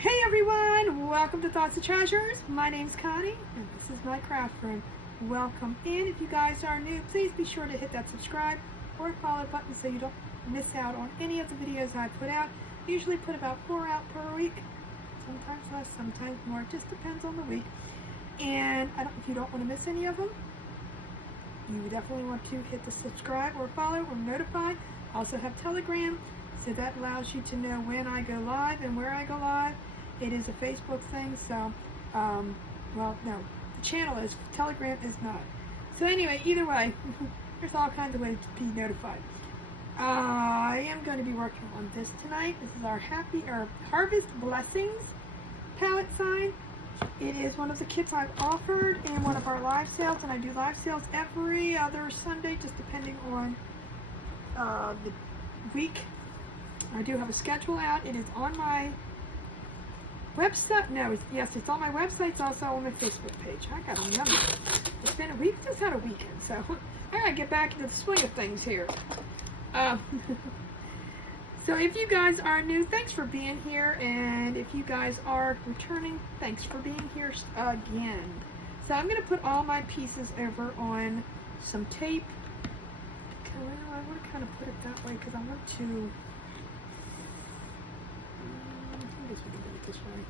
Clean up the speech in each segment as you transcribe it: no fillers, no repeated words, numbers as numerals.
Hey everyone, welcome to Thoughts and Treasures. My name's Connie and this is my craft room. Welcome in. If you guys are new, please be sure to hit that subscribe or follow button so you don't miss out on any of the videos I put out. Usually put about 4 out per week, sometimes less, sometimes more. It just depends on the week. And if you don't want to miss any of them, you definitely want to hit the subscribe or follow or notify. I also have Telegram, so that allows you to know when I go live and where I go live. It is a Facebook thing, so, well, no, the channel is, Telegram is not. So anyway, either way, there's all kinds of ways to be notified. I am going to be working on this tonight. This is our Harvest Blessings palette sign. It is one of the kits I've offered in one of our live sales, and I do live sales every other Sunday, just depending on the week. I do have a schedule out. It is on my website. No, yes, it's on my website. It's also on my Facebook page. I gotta remember. It's been a week. Just had a weekend, so I gotta get back into the swing of things here. So if you guys are new, thanks for being here, and if you guys are returning, thanks for being here again. So I'm gonna put all my pieces over on some tape. Okay, well, I want to kind of put it that way because I want to. I guess we can do it this way.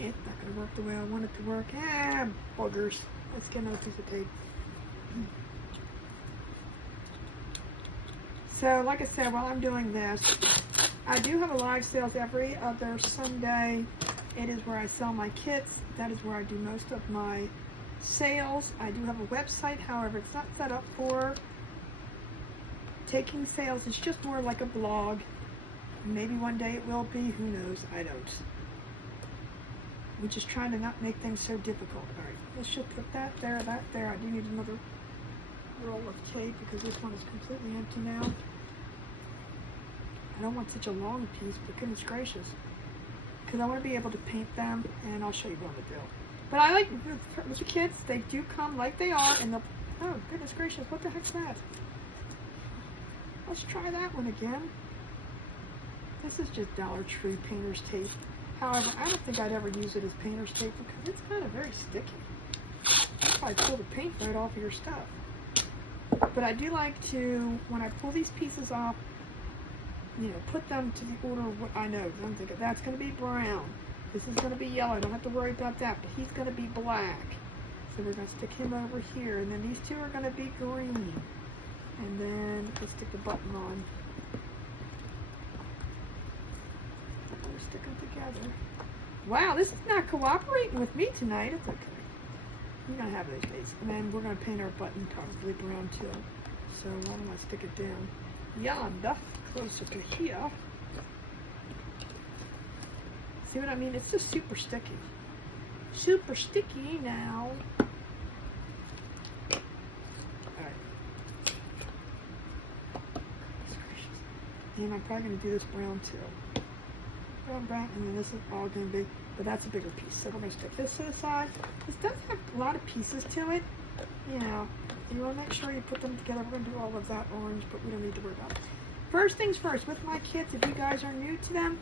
Yeah, it's not going to work the way I want it to work. Ah, buggers. Let's get another piece of tape. So, like I said, while I'm doing this, I do have a live sales every other Sunday. It is where I sell my kits. That is where I do most of my sales. I do have a website, however, it's not set up for taking sales. It's just more like a blog. Maybe one day it will be, who knows, I don't. We're just trying to not make things so difficult. Alright, let's just put that there, that there. I do need another roll of tape because this one is completely empty now. I don't want such a long piece, but goodness gracious. Because I want to be able to paint them, and I'll show you what I'm going to do. But I like, with the kids, they do come like they are, and they'll, oh goodness gracious, what the heck's that? Let's try that one again. This is just Dollar Tree painter's tape. However, I don't think I'd ever use it as painter's tape because it's kind of very sticky. That's why I pull the paint right off of your stuff. But I do like to, when I pull these pieces off, you know, put them to the order of what I know. I'm thinking that's going to be brown. This is going to be yellow. I don't have to worry about that. But he's going to be black. So we're going to stick him over here. And then these two are going to be green. And then let's stick the button on. Stick them together. Wow, this is not cooperating with me tonight. It's okay. You're gonna have those days. And then we're gonna paint our button probably brown too. So why don't I stick it down yonder, closer to here. See what I mean? It's just super sticky. Super sticky now. Alright. And I'm probably gonna do this brown too. Brown, and then this is all going to be, but that's a bigger piece. So we're going to stick this to the side. This does have a lot of pieces to it. You know, you want to make sure you put them together. We're going to do all of that orange, but we don't need to worry about it. First things first, with my kits, if you guys are new to them,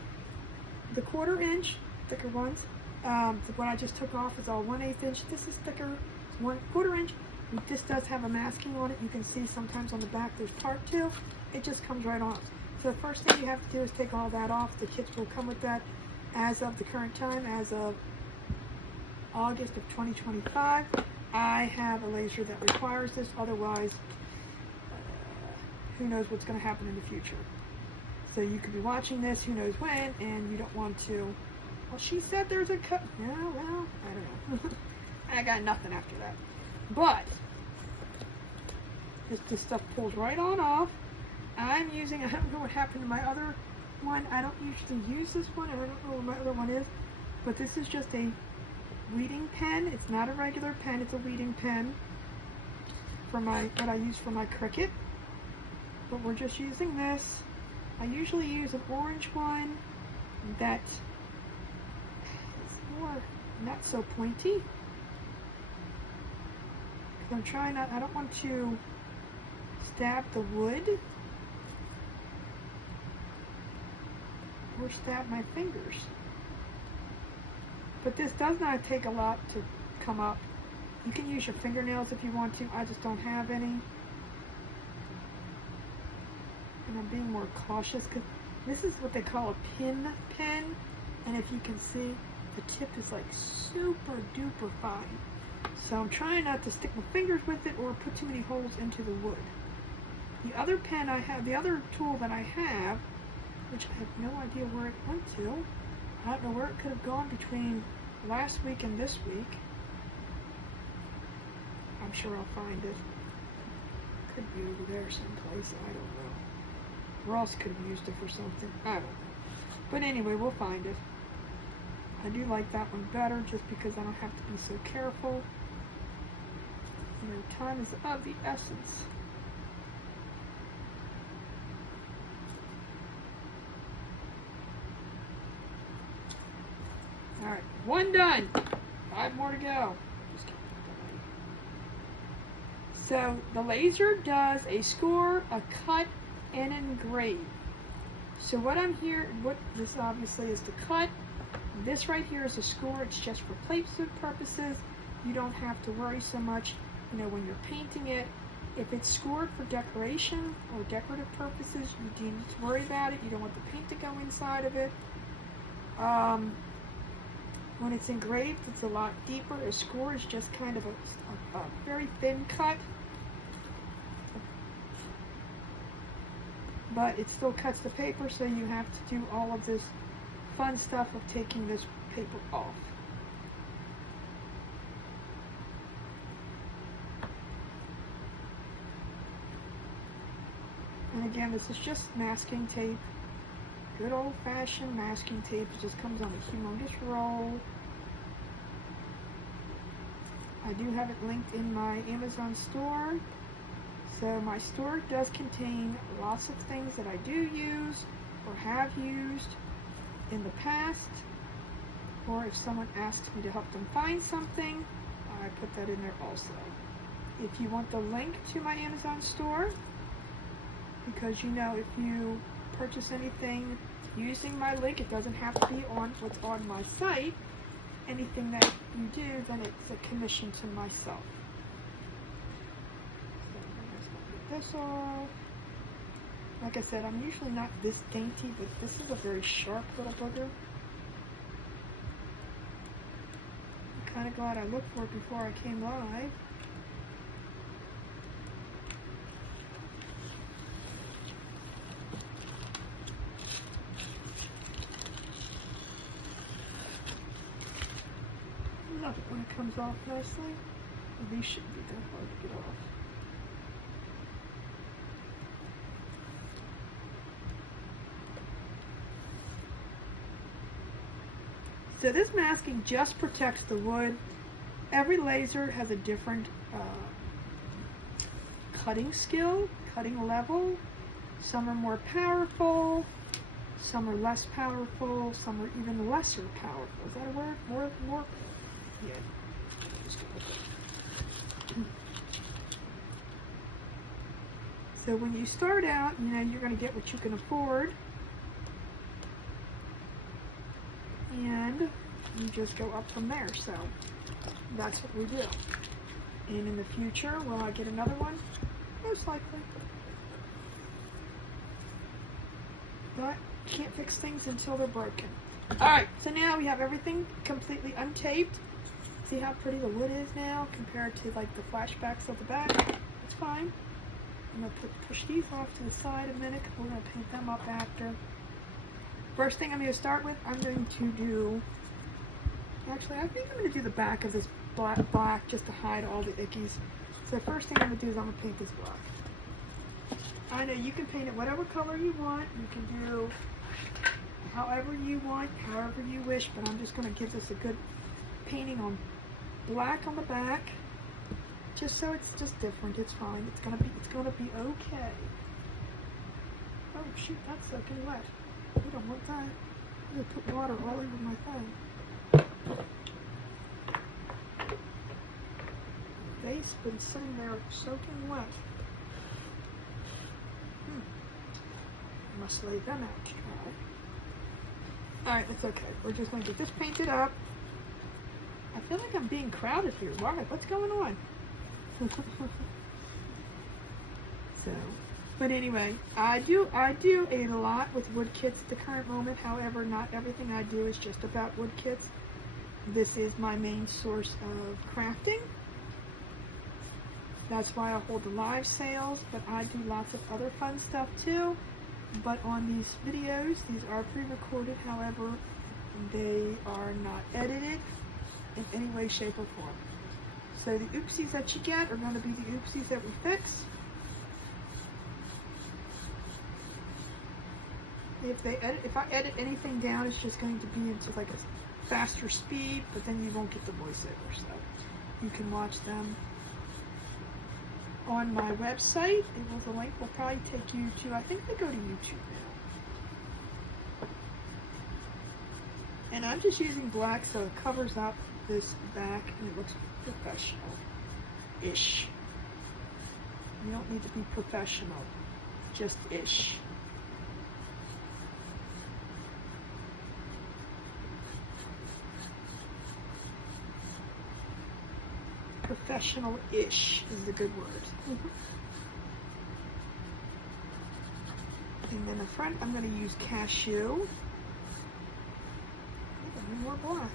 the 1/4 inch, thicker ones, what I just took off is all 1/8 inch. This is thicker, it's 1/4 inch. This does have a masking on it. You can see sometimes on the back there's part 2. It just comes right off. So the first thing you have to do is take all that off. The kits will come with that as of the current time, as of August of 2025. I have a laser that requires this, otherwise who knows what's going to happen in the future. So you could be watching this who knows when, and you don't want to, well, she said there's a cut. Yeah, well, I don't know. I got nothing after that. But this stuff pulls right on off. I'm using, I don't know what happened to my other one. I don't usually use this one. I don't know what my other one is. But this is just a weeding pen. It's not a regular pen. It's a weeding pen for what I use for my Cricut. But we're just using this. I usually use an orange one that is more not so pointy. I'm trying not, I don't want to stab the wood. overstab my fingers. But this does not take a lot to come up. You can use your fingernails if you want to. I just don't have any. And I'm being more cautious because this is what they call a pin pen. And if you can see, the tip is like super duper fine. So I'm trying not to stick my fingers with it or put too many holes into the wood. The other pen I have, the other tool that I have, which I have no idea where it went to. I don't know where it could have gone between last week and this week. I'm sure I'll find it. Could be over there someplace, I don't know. Ross could have used it for something, I don't know. But anyway, we'll find it. I do like that one better just because I don't have to be so careful. You know, time is of the essence. Alright, one done. 5 more to go. So the laser does a score, a cut, and an engrave. So what this obviously is to cut. This right here is a score. It's just for placement purposes. You don't have to worry so much, you know, when you're painting it. If it's scored for decoration or decorative purposes, you do need to worry about it. You don't want the paint to go inside of it. When it's engraved, it's a lot deeper. A score is just kind of a very thin cut. But it still cuts the paper, so you have to do all of this fun stuff of taking this paper off. And again, this is just masking tape. Good old-fashioned masking tape. It just comes on a humongous roll. I do have it linked in my Amazon store. So my store does contain lots of things that I do use or have used in the past. Or if someone asks me to help them find something, I put that in there also. If you want the link to my Amazon store, because you know if you purchase anything using my link, it doesn't have to be on what's on my site. Anything that you do, then it's a commission to myself. So let's get this off. Like I said, I'm usually not this dainty, but this is a very sharp little booger. I'm kind of glad I looked for it before I came live. Love it when it comes off nicely. These shouldn't be that hard to get off. So this masking just protects the wood. Every laser has a different cutting skill, cutting level. Some are more powerful, some are less powerful, some are even lesser powerful. Is that a word? More? Yeah. So when you start out, you know, you're going to get what you can afford. And you just go up from there. So that's what we do. And in the future, will I get another one? Most likely. But can't fix things until they're broken. Alright, so now we have everything completely untaped. See how pretty the wood is now compared to like the flashbacks of the back? It's fine. I'm going to push these off to the side a minute because we're going to paint them up after. First thing I'm going to start with, I'm going to do, actually I think I'm going to do the back of this black just to hide all the ickies. So the first thing I'm going to do is I'm going to paint this black. I know you can paint it whatever color you want. You can do however you want, however you wish, but I'm just going to give this a good painting on black on the back, just so it's just different. It's fine. It's gonna be okay. Oh shoot, that's soaking wet. We don't want that. I'm gonna put water all over my phone. The base been sitting there soaking wet. Must lay them out to dry. Alright, it's okay. We're just going to get this painted up. I feel like I'm being crowded here. Why? What's going on? So, but anyway, I do a lot with wood kits at the current moment. However, not everything I do is just about wood kits. This is my main source of crafting. That's why I hold the live sales, but I do lots of other fun stuff too. But on these videos, these are pre-recorded, however, they are not edited in any way, shape, or form. So the oopsies that you get are going to be the oopsies that we fix. If I edit anything down, it's just going to be into like a faster speed, but then you won't get the voiceover. So you can watch them on my website. The link will probably take you to, I think they go to YouTube now. And I'm just using black so it covers up this back and it looks professional-ish. You don't need to be professional, just ish. Professional-ish is the good word. And then the front, I'm going to use cashew. Need more black.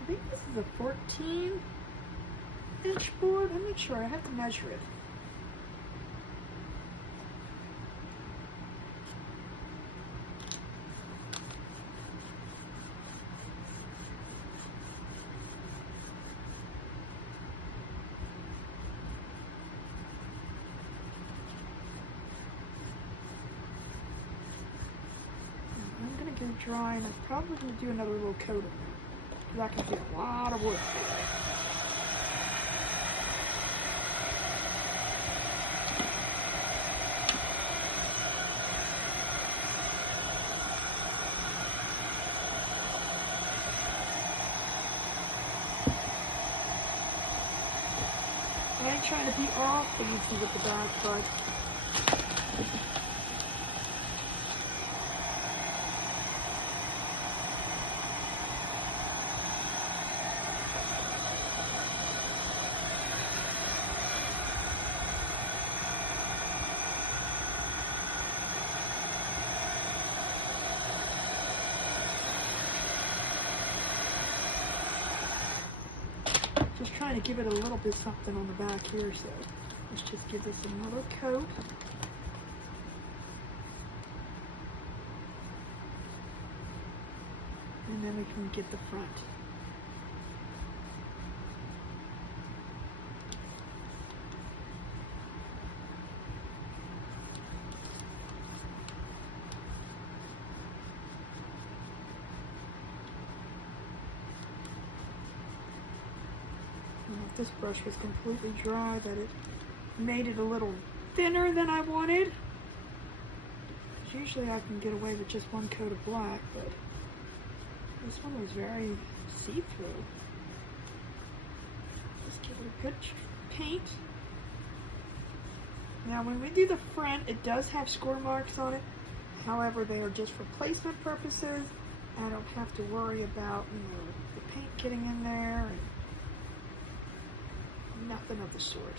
I think this is a 14-inch board. I'm not sure. I have to measure it. Dry, and I'm probably going to do another little coat of it. That can be a lot of wood. I ain't trying to be all fancy with the back, but just trying to give it a little bit something on the back here, so let's just give this another coat. And then we can get the front. This brush was completely dry, that it made it a little thinner than I wanted. Usually I can get away with just one coat of black, but this one was very see-through. Just give it a good paint. Now when we do the front, it does have score marks on it. However, they are just for placement purposes. I don't have to worry about, the paint getting in there and nothing of the sort.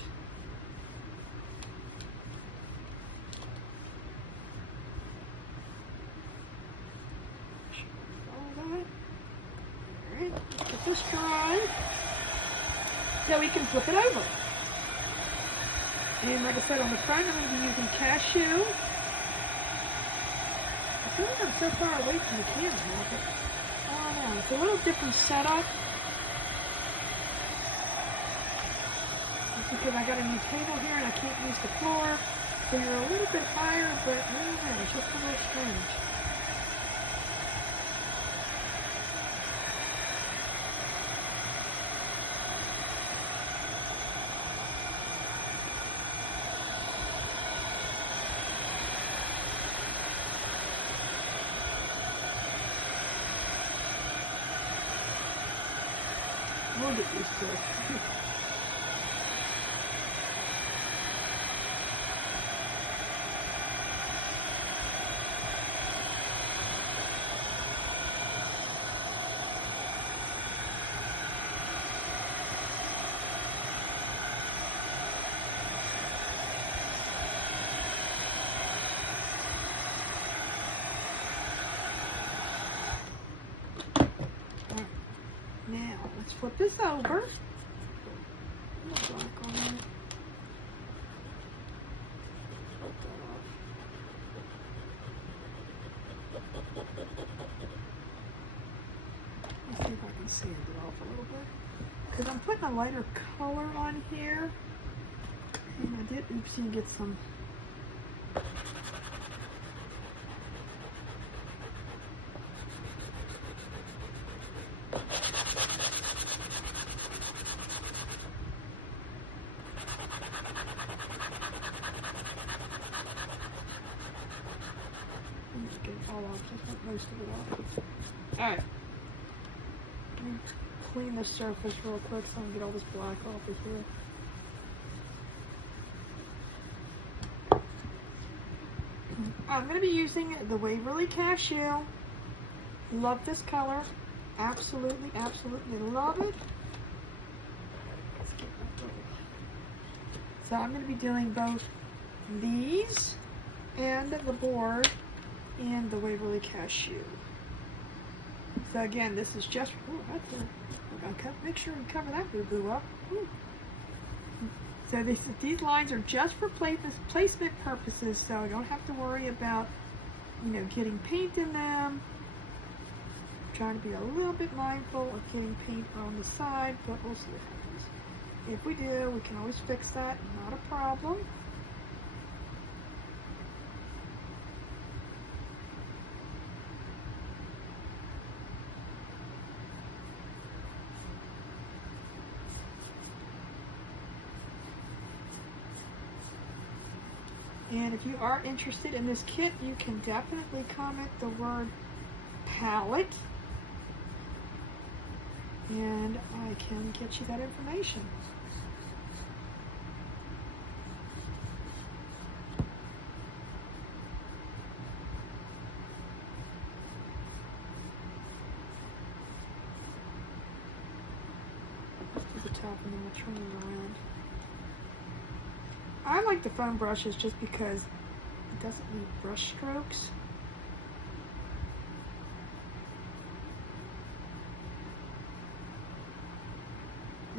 Alright, let's get this dry. Now we can flip it over. And like I said, on the front, I'm going to be using cashew. I feel like I'm so far away from the camera now, but I don't know. It's a little different setup. Because I got a new table here and I can't use the floor, so you're a little bit higher, but I don't know, it's just a little strange. We'll get used to it. flip this over. Black on it. Let's see if I can sand it off a little bit. Because I'm putting a lighter color on here. And I did, oopsie, get some. Get it all off, just not most of it off. Alright. Let me clean the surface real quick so I can get all this black off of here. I'm going to be using the Waverly Cashew. Love this color. Absolutely, absolutely love it. So I'm going to be doing both these and the board and the Waverly Cashew. So again, this is just, make sure you cover that boo-boo up. Ooh. So these lines are just for placement purposes, so I don't have to worry about, getting paint in them. I'm trying to be a little bit mindful of getting paint on the side, but we'll see what happens. If we do, we can always fix that, not a problem. And if you are interested in this kit, you can definitely comment the word palette, and I can get you that information. To the top and then we'll turn it around. I like the foam brushes just because it doesn't leave brush strokes.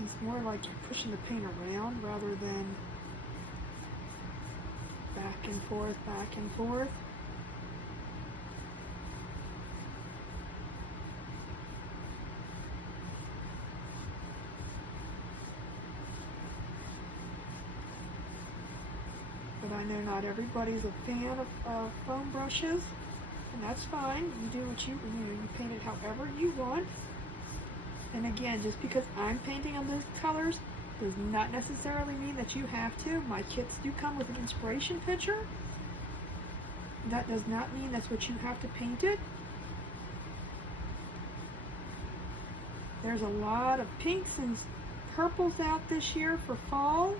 It's more like you're pushing the paint around rather than back and forth, back and forth. But I know not everybody's a fan of foam brushes, and that's fine. You do what you paint it however you want. And again, just because I'm painting on those colors does not necessarily mean that you have to. My kits do come with an inspiration picture. That does not mean that's what you have to paint it. There's a lot of pinks and purples out this year for fall.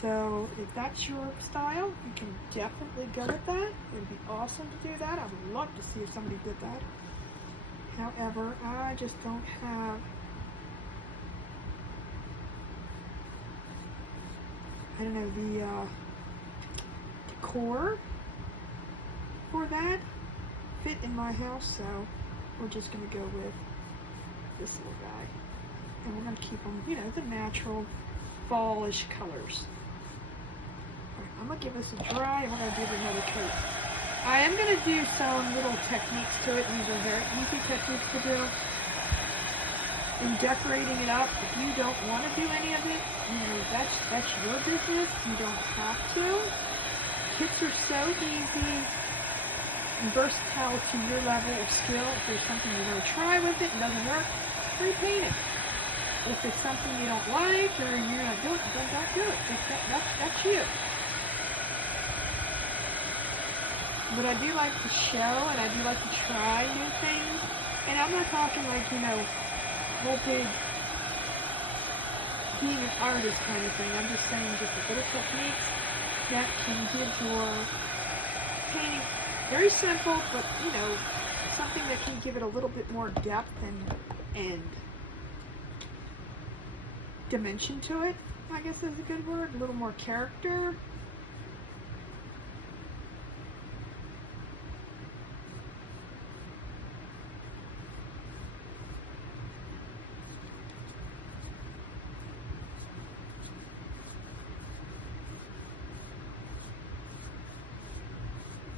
So if that's your style, you can definitely go with that. It would be awesome to do that. I would love to see if somebody did that. However, I just don't have, I don't know, the decor for that fit in my house, so we're just going to go with this little guy. And we're going to keep them, the natural fallish colors. Alright, I'm going to give this a dry, and we're going to give it another coat. I am going to do some little techniques to it. These are very easy techniques to do. In decorating it up, if you don't want to do any of it, that's your business. You don't have to. Kits are so easy and versatile to your level of skill. If there's something you're going to try with it and doesn't work, repaint it. If it's something you don't like or you're not doing it, then don't do it. That's you. But I do like to show, and I do like to try new things. And I'm not talking like, whole big being an artist kind of thing. I'm just saying just little techniques that can give your painting very simple, but, something that can give it a little bit more depth and dimension to it, I guess is a good word. A little more character.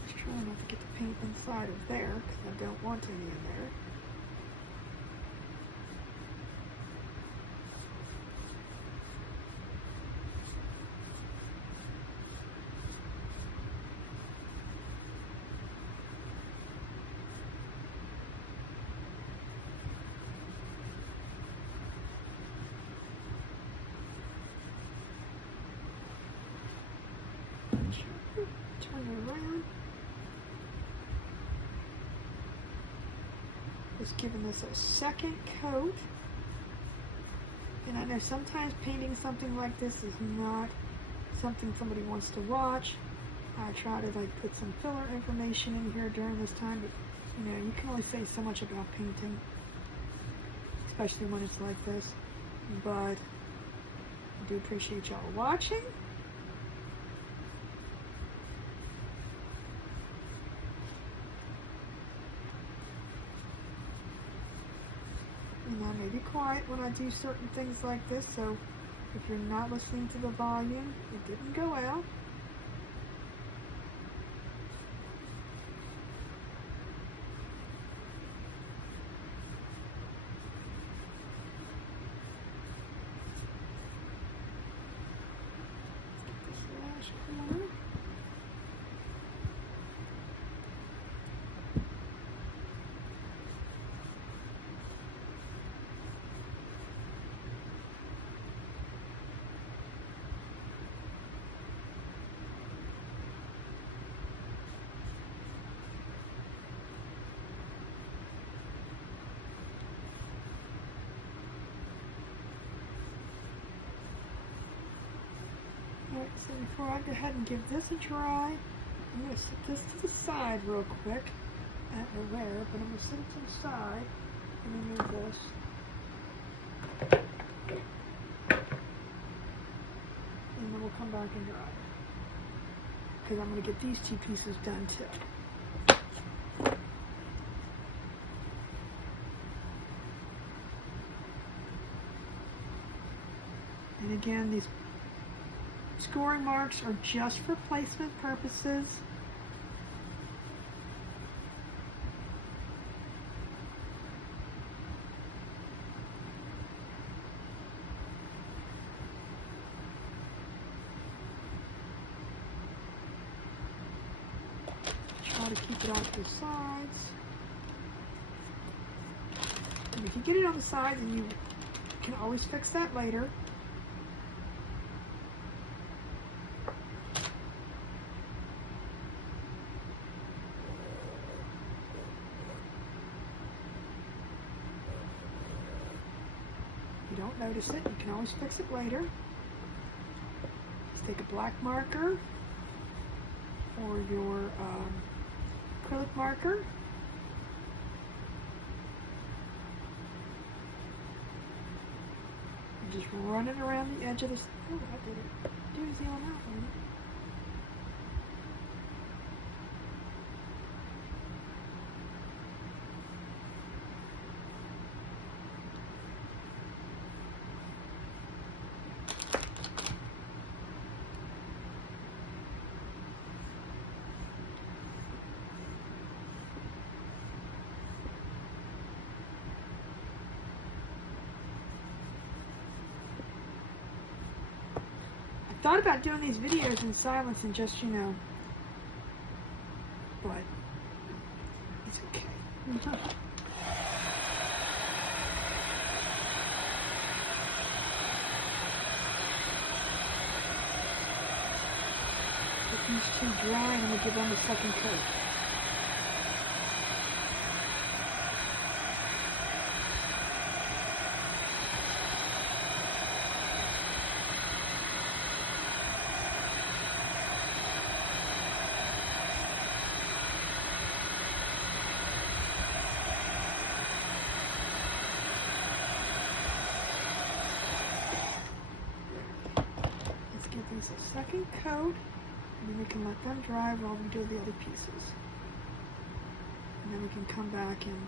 Just trying not to get the paint inside of there because I don't want any in there. Turn it around. Just giving this a second coat. And I know sometimes painting something like this is not something somebody wants to watch. I try to like put some filler information in here during this time, but you know, you can only say so much about painting, especially when it's like this. But I do appreciate y'all watching. And I may be quiet when I do certain things like this, so if you're not listening to the volume, it didn't go out. This last corner. Alright, so before I go ahead and give this a try, I'm going to set this to the side real quick. I don't know where, but I'm going to set it to the side and then move this. And then we'll come back and dry it. Because I'm going to get these two pieces done too. And again, these scoring marks are just for placement purposes. Try to keep it off the sides. And if you get it on the sides, and you can always fix that later. If you don't notice it, you can always fix it later. Just take a black marker or your acrylic marker. And just run it around the edge of this. Oh, I did it. Doozy on that one. Thought about doing these videos in silence and just, you know, but it's okay. Get these two dry and we'll give them a second coat. These a second coat, and then we can let them dry while we do the other pieces. And then we can come back and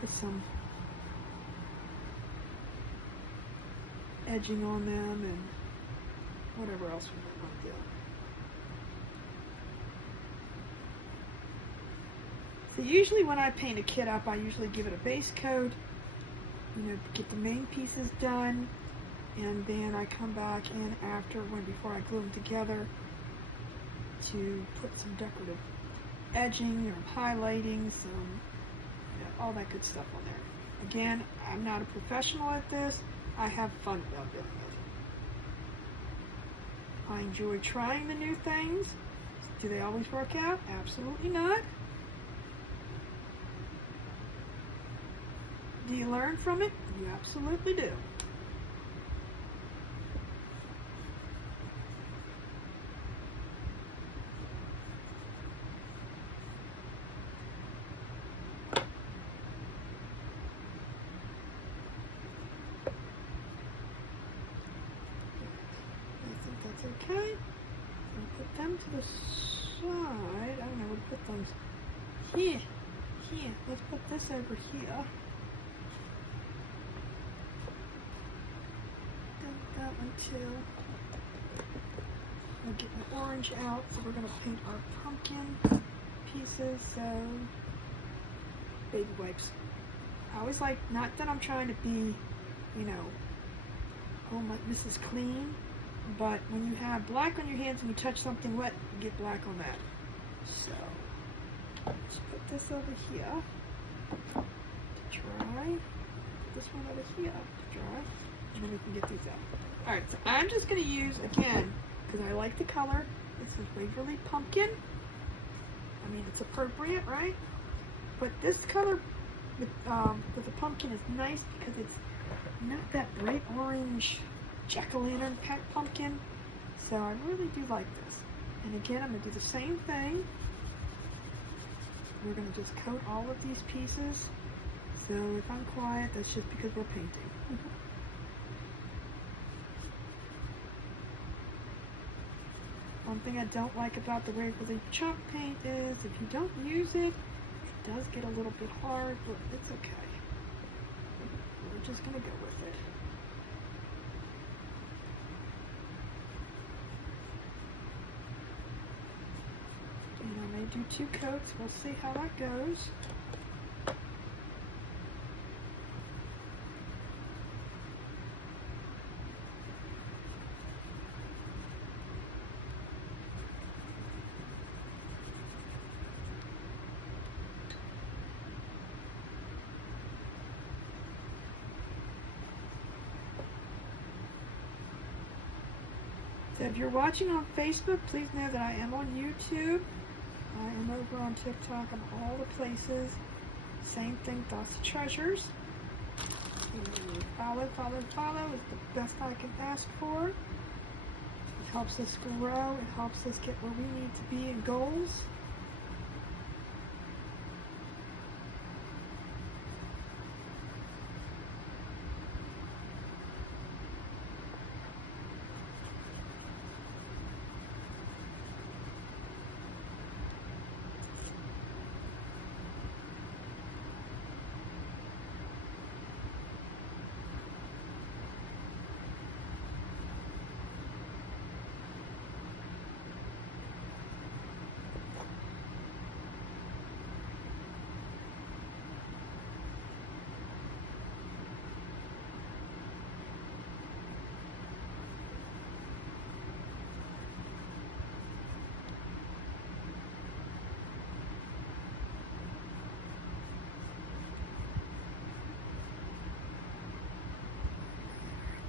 put some edging on them and whatever else we want to do. So usually when I paint a kit up, I usually give it a base coat, you know, get the main pieces done, and then I come back in before I glue them together to put some decorative edging or highlighting, some, you know, all that good stuff on there. Again, I'm not a professional at this. I have fun about doing it. I enjoy trying the new things. Do they always work out? Absolutely not. Do you learn from it? You absolutely do. Okay, I'll put them to the side. I don't know where to put them. Here. Let's put this over here. And that one too. I'll get my orange out, so we're going to paint our pumpkin pieces. So, baby wipes. I always like, not that I'm trying to be, you know, oh my, this is clean. But when you have black on your hands and you touch something wet, you get black on that. So, let's put this over here to dry. This one over here to dry. And then we can get these out. Alright, so I'm just going to use, again, because I like the color, this is Waverly Pumpkin. I mean, it's appropriate, right? But this color with the pumpkin is nice because it's not that bright orange jack-o'-lantern pumpkin, so I really do like this. And again, I'm going to do the same thing. We're going to just coat all of these pieces. So if I'm quiet, that's just because we're painting. One thing I don't like about the Waverly chalk paint is if you don't use it, it does get a little bit hard, but it's okay. We're just going to go with it. Do 2 coats. We'll see how that goes. So if you're watching on Facebook, please know that I am on YouTube. I am over on TikTok. I'm all the places. Same thing, Thoughts of Treasures. Follow is the best I can ask for. It helps us grow. It helps us get where we need to be in goals.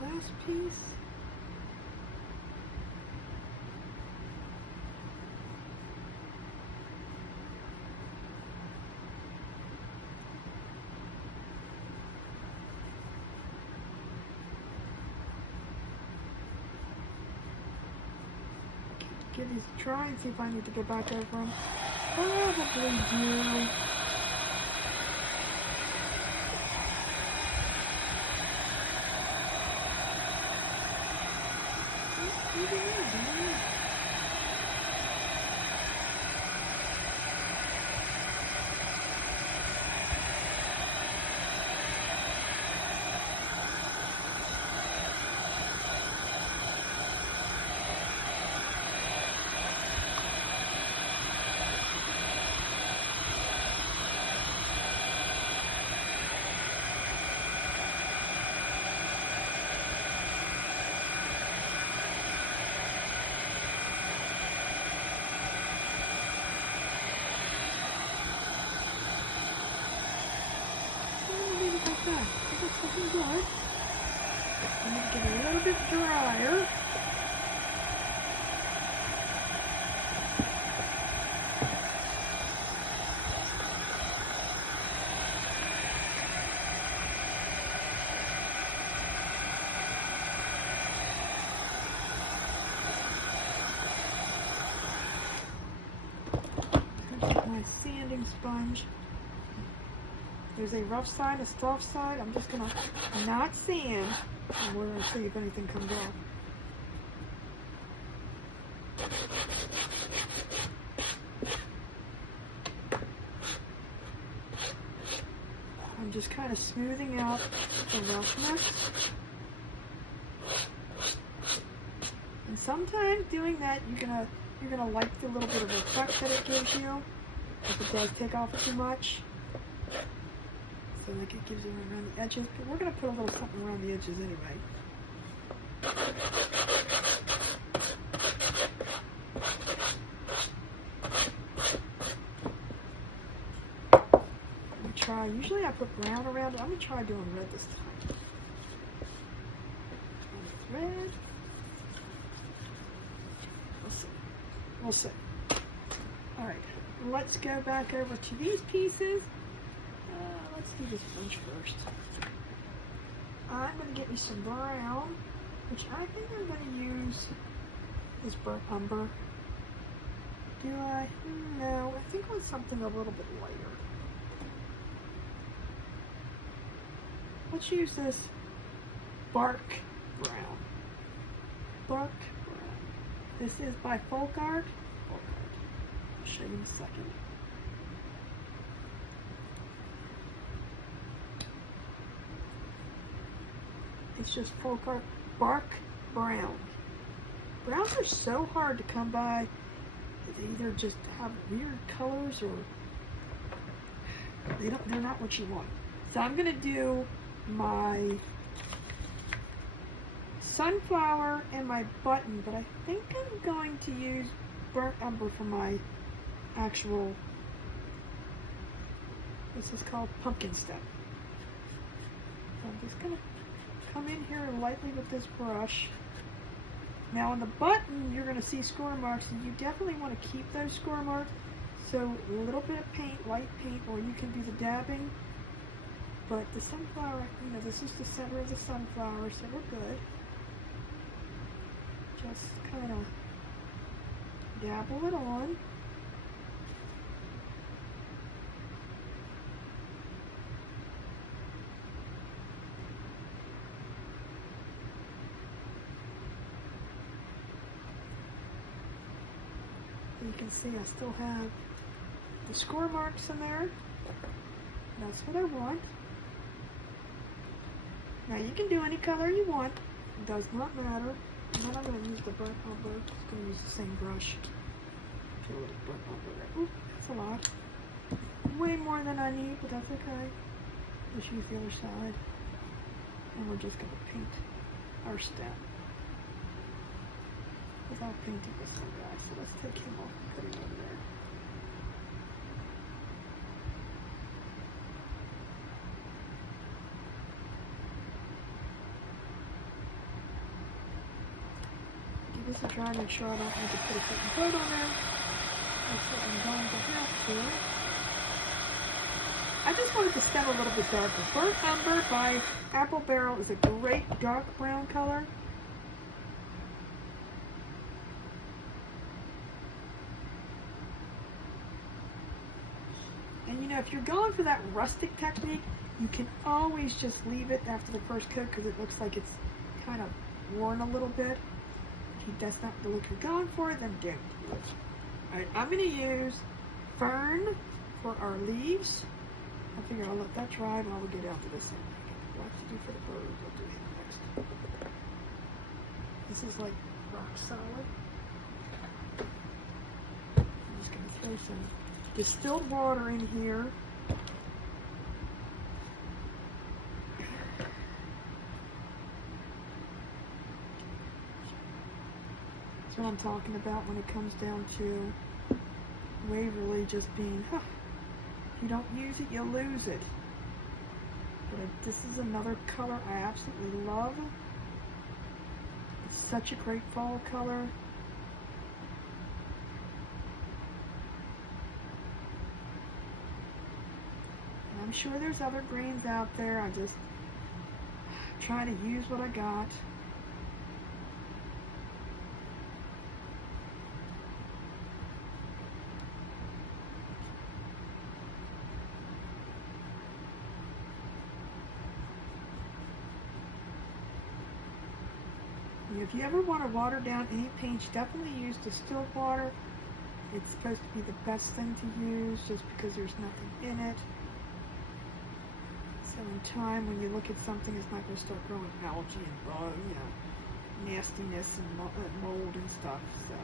Last piece. Get these dry and see if I need to go back over them. Probably do. I think it's looking good. I'm going to get a little bit drier. My sanding sponge. There's a rough side, a soft side. I'm just gonna not sand, and we're gonna see if anything comes off. I'm just kind of smoothing out the roughness. And sometimes doing that, you're gonna like the little bit of effect that it gives you if it does take off too much. So like it gives you around the edges, but we're gonna put a little something around the edges anyway. Let me try. Usually I put brown around it. I'm gonna try doing red this time. Red. We'll see. All right, let's go back over to these pieces. Let's do this bunch first. I'm going to get me some brown, which I think I'm going to use this burnt umber. Do I? No, I think I want something a little bit lighter. Let's use this bark brown. Bark brown. This is by Folk Art. I'll show you in a second. It's just Folk Art Bark Brown. Browns are so hard to come by. They either just have weird colors or they're not what you want. So I'm gonna do my sunflower and my button, but I think I'm going to use burnt umber for my actual, this is called pumpkin stem. So I'm just gonna come in here lightly with this brush. Now on the button, you're going to see score marks, and you definitely want to keep those score marks. So a little bit of paint, light paint, or you can do the dabbing. But the sunflower, this is the center of the sunflower, so we're good. Just kind of dabble it on. You can see I still have the score marks in there. That's what I want. Now you can do any color you want. It does not matter. And then I'm going to use the burnt umber. I'm just going to use the same brush. Put a little burnt umber there. Ooh, that's a lot. Way more than I need, but that's okay. Just use the other side. And we're just going to paint our stem. Without painting this one guy, so let's take him off and put him over there. Give this a try, make sure I don't need to put a certain coat on there. That's what I'm going to have to. I just wanted the stem a little bit darker. Burnt umber by Apple Barrel is a great dark brown color. And you know, if you're going for that rustic technique, you can always just leave it after the first coat because it looks like it's kind of worn a little bit. If that's not the look you're going for, then don't. Alright, I'm going to use fern for our leaves. I figure I'll let that dry and I'll get out to this one. What to do for the birds, I'll do that next. This is like rock solid. I'm just going to throw some distilled water in here. That's what I'm talking about when it comes down to Waverly just being, if you don't use it, you'll lose it. But this is another color I absolutely love. It's such a great fall color. I'm sure there's other greens out there. I just try to use what I got. If you ever want to water down any paints, definitely use distilled water. It's supposed to be the best thing to use just because there's nothing in it. So in time, when you look at something, it's not going to start growing algae and nastiness and mold and stuff. So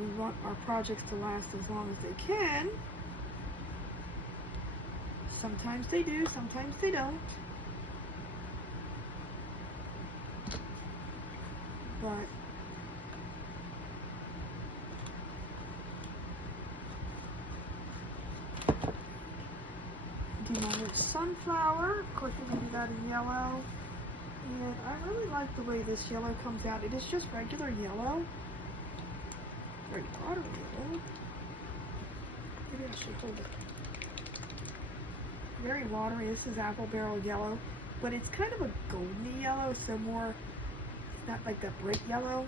we want our projects to last as long as they can. Sometimes they do, sometimes they don't. But do my new sunflower. Of course, we're going to do that in yellow. And I really like the way this yellow comes out. It is just regular yellow. Very watery yellow. Maybe I should hold it. Very watery. This is apple barrel yellow, but it's kind of a golden yellow, so more, not like that bright yellow.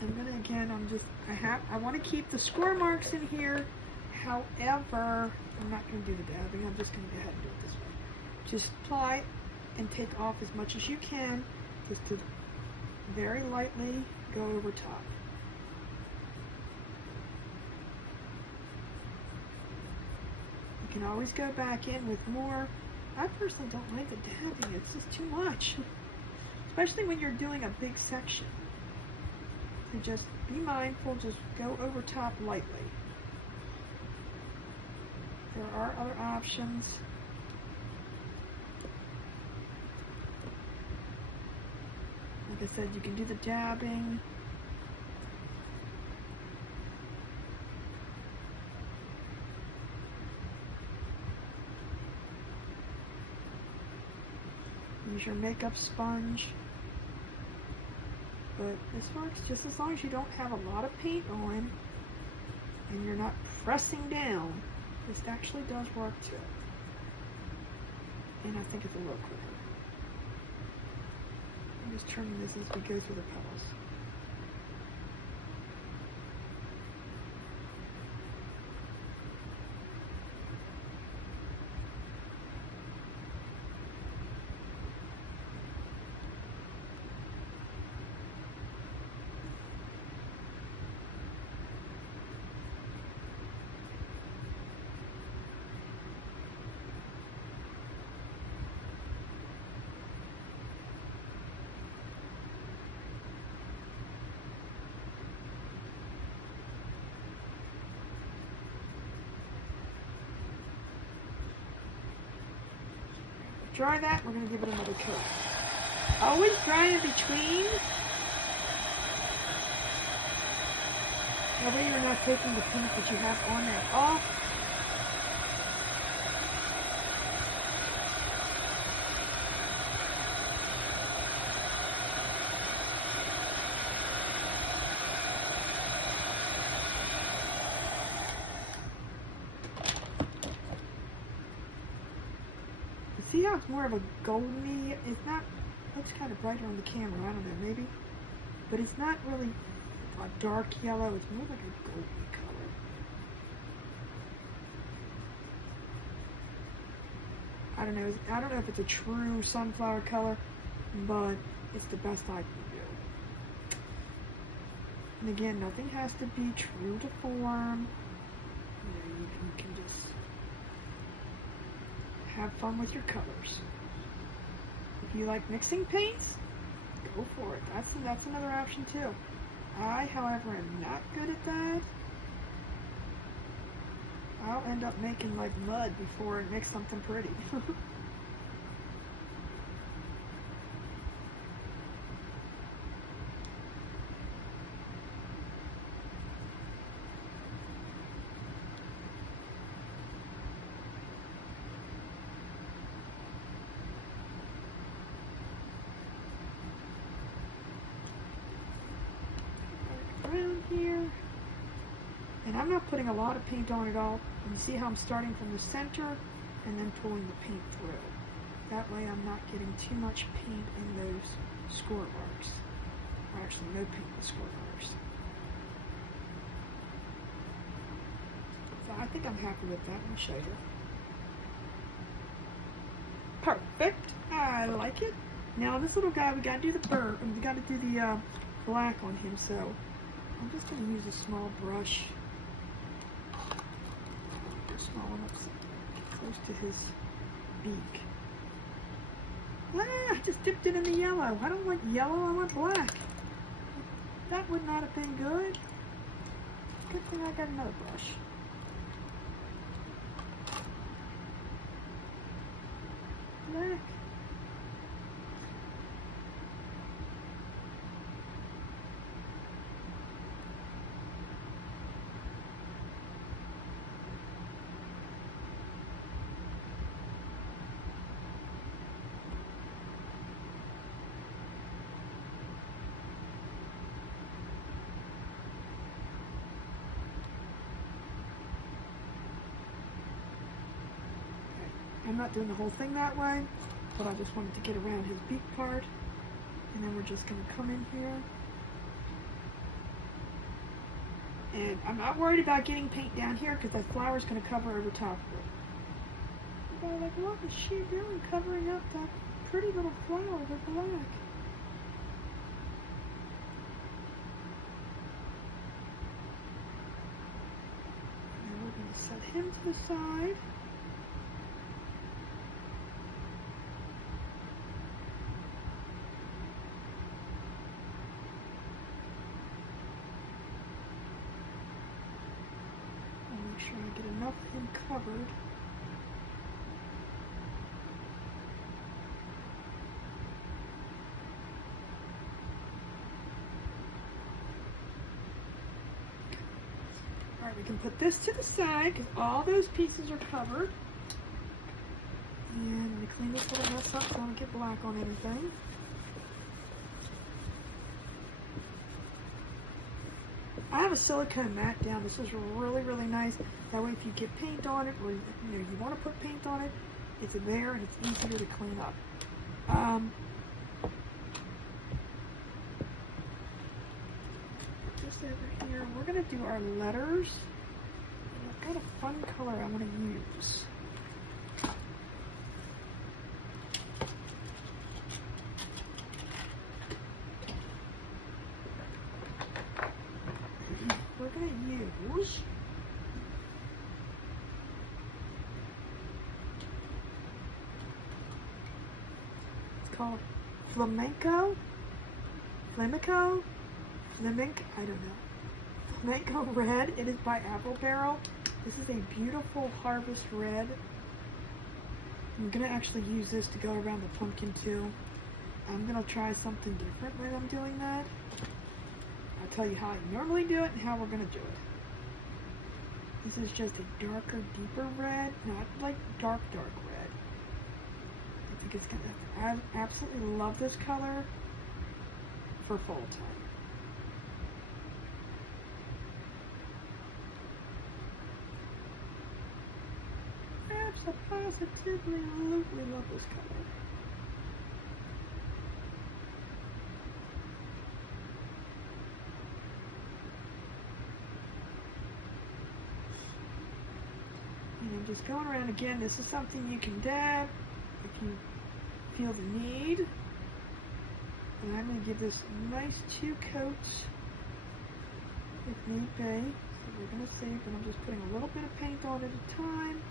And then again, I want to keep the score marks in here. However, I'm not going to do the dabbing. I'm just going to go ahead and do it this way. Just apply and take off as much as you can, just to very lightly go over top. You can always go back in with more. I personally don't like the dabbing. It's just too much, especially when you're doing a big section. So just be mindful, just go over top lightly. There are other options. Like I said, you can do the dabbing. Use your makeup sponge. But this works just as long as you don't have a lot of paint on and you're not pressing down. This actually does work too. And I think it's a little quicker. I'm just trimming this as we go through the petals. Dry that, we're going to give it another coat. Always dry in between. That way you're not taking the paint that you have on there off. See how it's more of a golden-y? It's not, looks kind of brighter on the camera, I don't know, maybe. But it's not really a dark yellow, it's more like a golden color. I don't know if it's a true sunflower color, but it's the best I can do. And again, nothing has to be true to form. You can just have fun with your colors. If you like mixing paints, go for it. That's another option too. I, however, am not good at that. I'll end up making like mud before it makes something pretty. And I'm not putting a lot of paint on at all. And you see how I'm starting from the center and then pulling the paint through. That way I'm not getting too much paint in those score bars. Or actually no paint in the score bars. So I think I'm happy with that. Let me show you. Perfect. I like it. Now this little guy, we gotta do the burr, and we gotta do the black on him. So I'm just gonna use a small brush. Small enough close to his beak. Ah, I just dipped it in the yellow. I don't want yellow, I want black. That would not have been good. Good thing I got another brush. Black. I'm not doing the whole thing that way, but I just wanted to get around his beak part. And then we're just going to come in here. And I'm not worried about getting paint down here because that flower is going to cover over top of it. But like, what is she doing covering up that pretty little flower with black? And we're going to set him to the side. Make sure I get enough of him covered. Alright, we can put this to the side because all those pieces are covered. And let me clean this little mess up so I don't get black on anything. I have a silicone mat down. This is really, really nice. That way if you get paint on it or you want to put paint on it, it's there and it's easier to clean up. Just over here, we're going to do our letters. And I've got a fun color I'm going to use. We're going to use it's called flamenco, I don't know. Flamenco red. It is by Apple Barrel. This is a beautiful harvest red. I'm going to actually use this to go around the pumpkin too. I'm going to try something different when I'm doing that. I'll tell you how I normally do it and how we're going to do it. This is just a darker, deeper red, not like dark red. I think it's going to, I absolutely love this color for fall time. Positively love this color. And I'm just going around again. This is something you can dab if you feel the need. And I'm going to give this nice 2 coats if need be. So we're going to see, but I'm just putting a little bit of paint on at a time.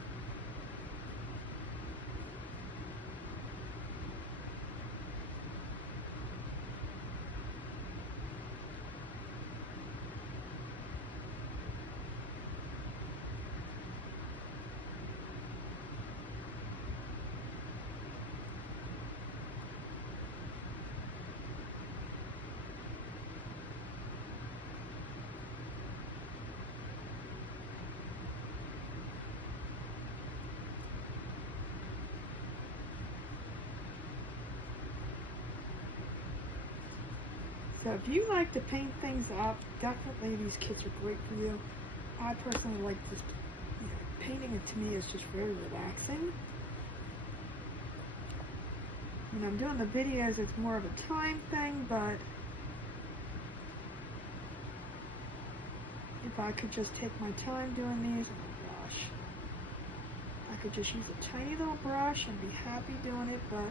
So if you like to paint things up, definitely these kits are great for you. I personally like just, painting it to me is just very relaxing. When I'm doing the videos, it's more of a time thing, but if I could just take my time doing these, oh my gosh, I could just use a tiny little brush and be happy doing it, but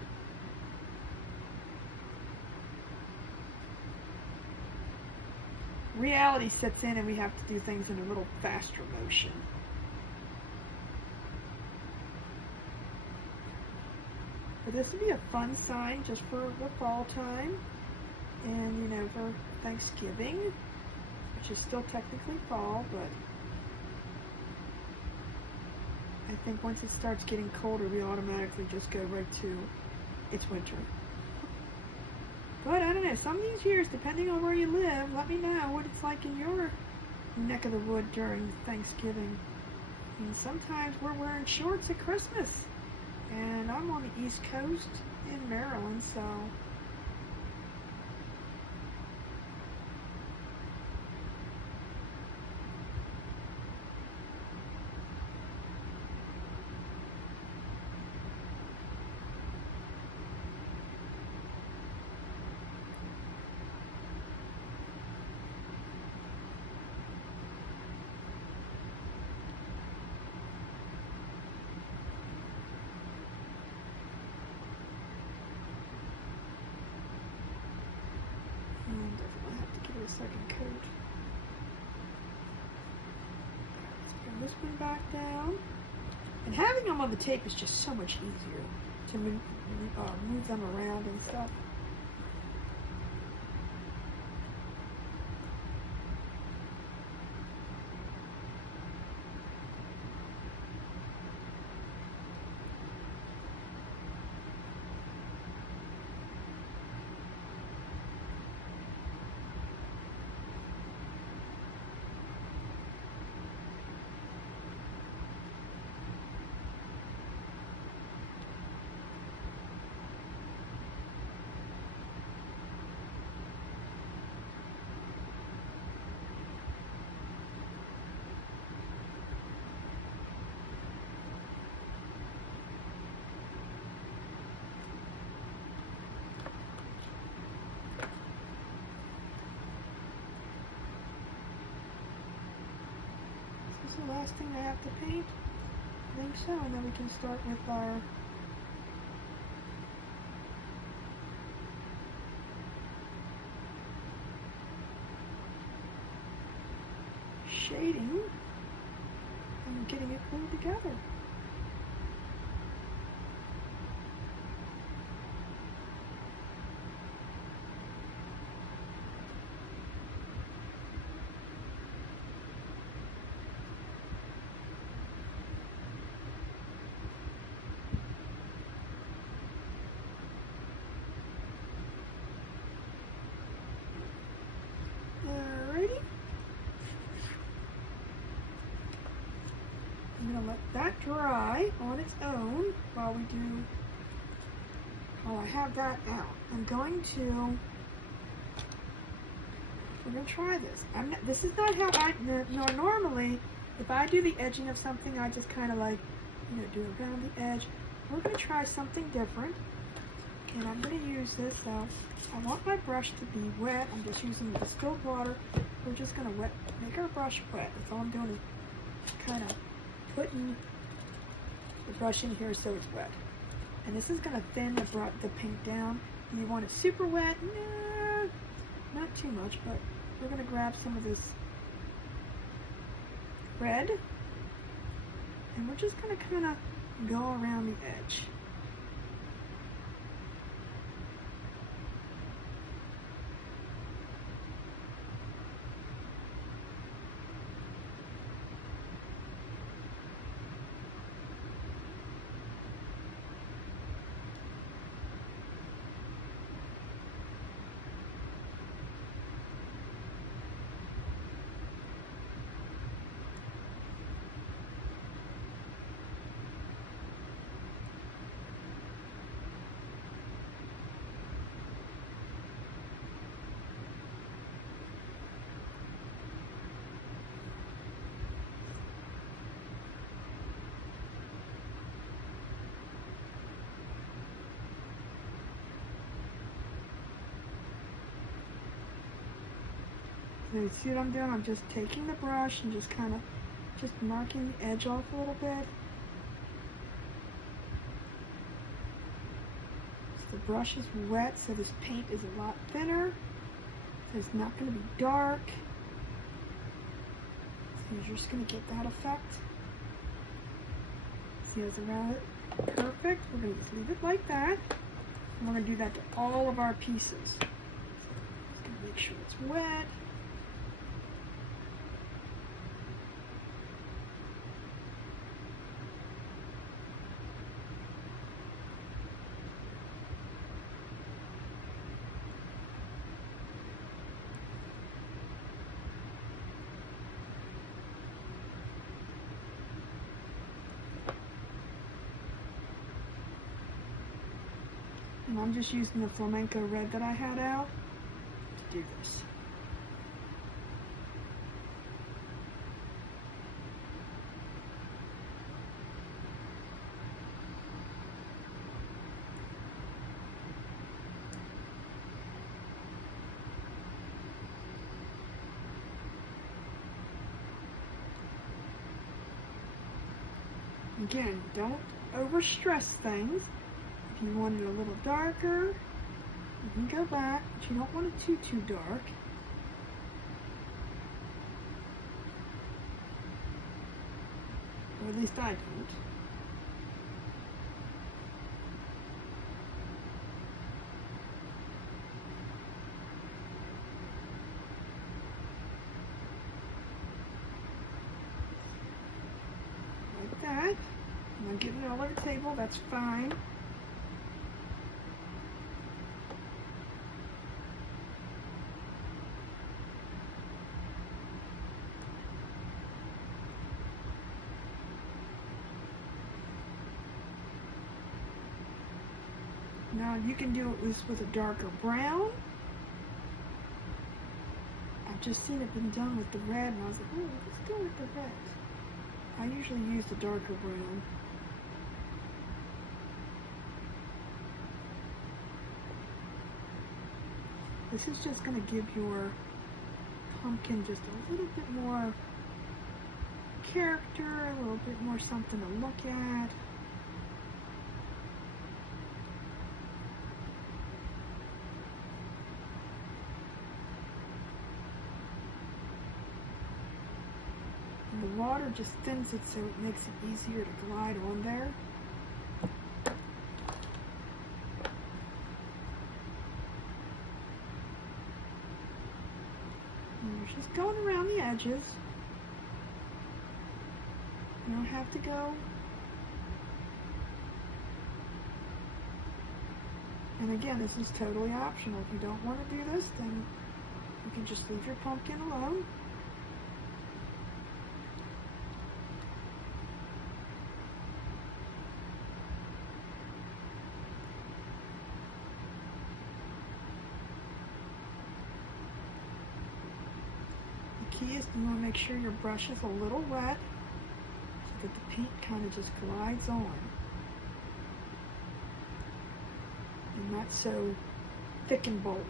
reality sets in and we have to do things in a little faster motion. But this would be a fun sign just for the fall time and, for Thanksgiving, which is still technically fall, but I think once it starts getting colder, we automatically just go right to it's winter. But I don't know, some of these years, depending on where you live, let me know what it's like in your neck of the wood during Thanksgiving. I mean, sometimes we're wearing shorts at Christmas. And I'm on the East Coast in Maryland, so definitely have to give it a second coat. Let's bring this one back down. And having them on the tape is just so much easier to move them around and stuff. Is this the last thing I have to paint? I think so, and then we can start with our shading and getting it glued together. I'm going to let that dry on its own while I have that out. We're going to try this. This is not how normally, if I do the edging of something, I just kind of do around the edge. We're going to try something different. And I'm going to use this, I want my brush to be wet. I'm just using the distilled water. We're just going to make our brush wet. That's all I'm doing is kind of putting the brush in here so it's wet. And this is going to thin the paint down. And you want it super wet? Nah, not too much, but we're going to grab some of this red. And we're just going to kind of go around the edge. You see what I'm doing? I'm just taking the brush and just kind of just marking the edge off a little bit. So the brush is wet, so this paint is a lot thinner. So it's not going to be dark. So you're just going to get that effect. See, it's around it. Perfect. We're going to just leave it like that. And we're going to do that to all of our pieces. Just going to make sure it's wet. And I'm just using the flamenco red that I had out to do this. Again, don't overstress things. If you want it a little darker, you can go back, but you don't want it too dark. Or at least I don't. Like that. And I'm getting it all over the table, that's fine. Now you can do this with a darker brown. I've just seen it been done with the red and I was like, oh, let's go with the red. I usually use the darker brown. This is just going to give your pumpkin just a little bit more character, a little bit more something to look at. And the water just thins it so it makes it easier to glide on there. And you're just going around the edges. You don't have to go. And again, this is totally optional. If you don't want to do this, then you can just leave your pumpkin alone. The key is you want to make sure your brush is a little wet so that the paint kind of just glides on. And not so thick and bold.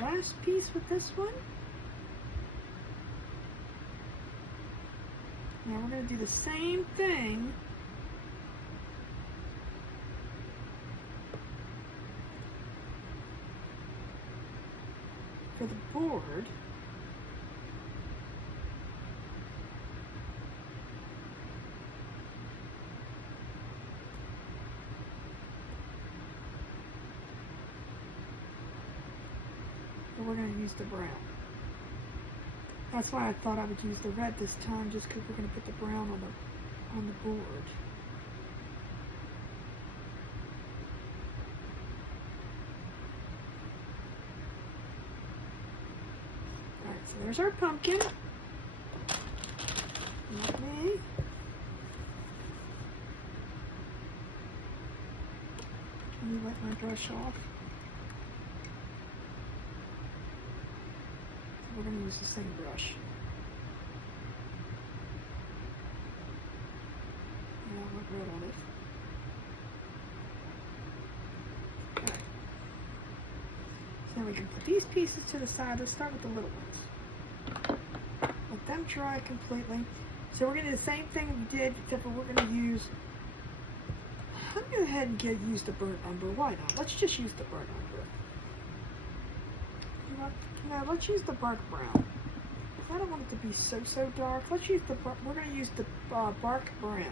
Last piece with this one. Now we're going to do the same thing for the board. But we're going to use the brown. That's why I thought I would use the red this time, just because we're going to put the brown on the board. Alright, so there's our pumpkin. Let me wipe my brush off. we're going to use the same brush. Yeah, I went red on it. Okay. So now we can put these pieces to the side. Let's start with the little ones. Let them dry completely. So we're going to do the same thing we did, except for we're going to use, I'm going to go ahead and use the burnt umber. Why not? Let's just use the burnt umber. You know, no, let's use the bark brown. I don't want it to be so dark. Let's use the, we're going to use the bark brown.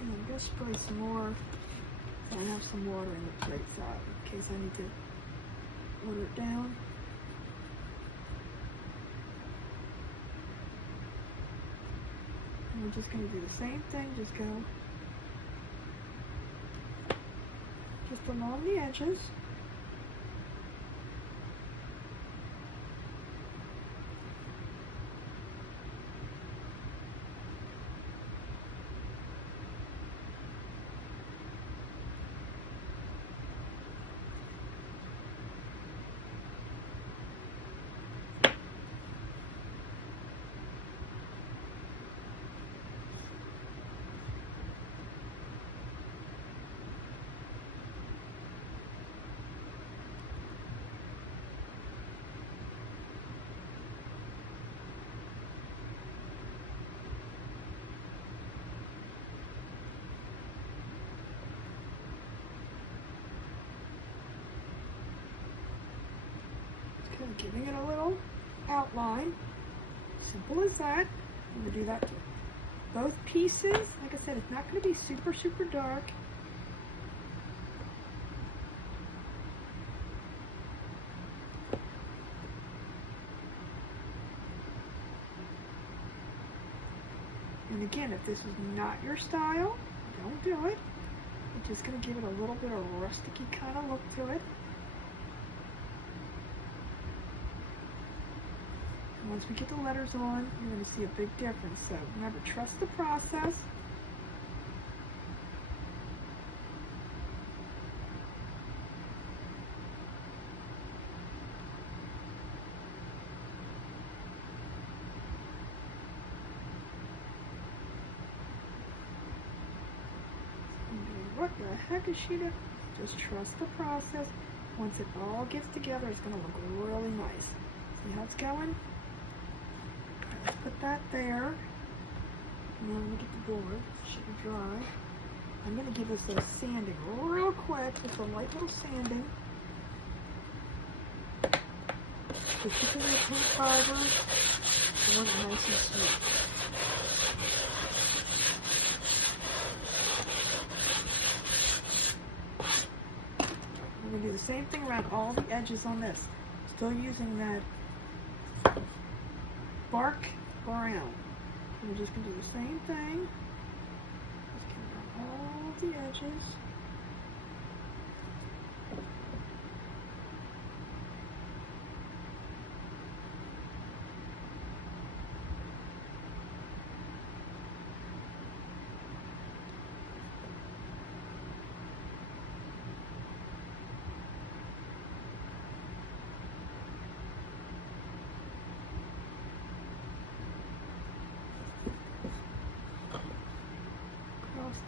And I'm going to spray some more. I have some water in the plate side in case I need to water it down. And we're just going to do the same thing, just go just along the edges. Giving it a little outline. Simple as that. I'm going to do that to both pieces. Like I said, it's not going to be super dark. And again, if this is not your style, don't do it. It's just going to give it a little bit of a rustic-y kind of look to it. Once we get the letters on, you're going to see a big difference. So remember, trust the process. What the heck is she doing? Just trust the process. Once it all gets together, it's going to look really nice. See how it's going? Put that there, and then I'm going to get the board. It should be dry. I'm going to give this a sanding real quick, just a light little sanding. Just because of the pink fiber, I want it nice and smooth. I'm going to do the same thing around all the edges on this. Still using that bark brown. We're just going to do the same thing. Just get around all the edges.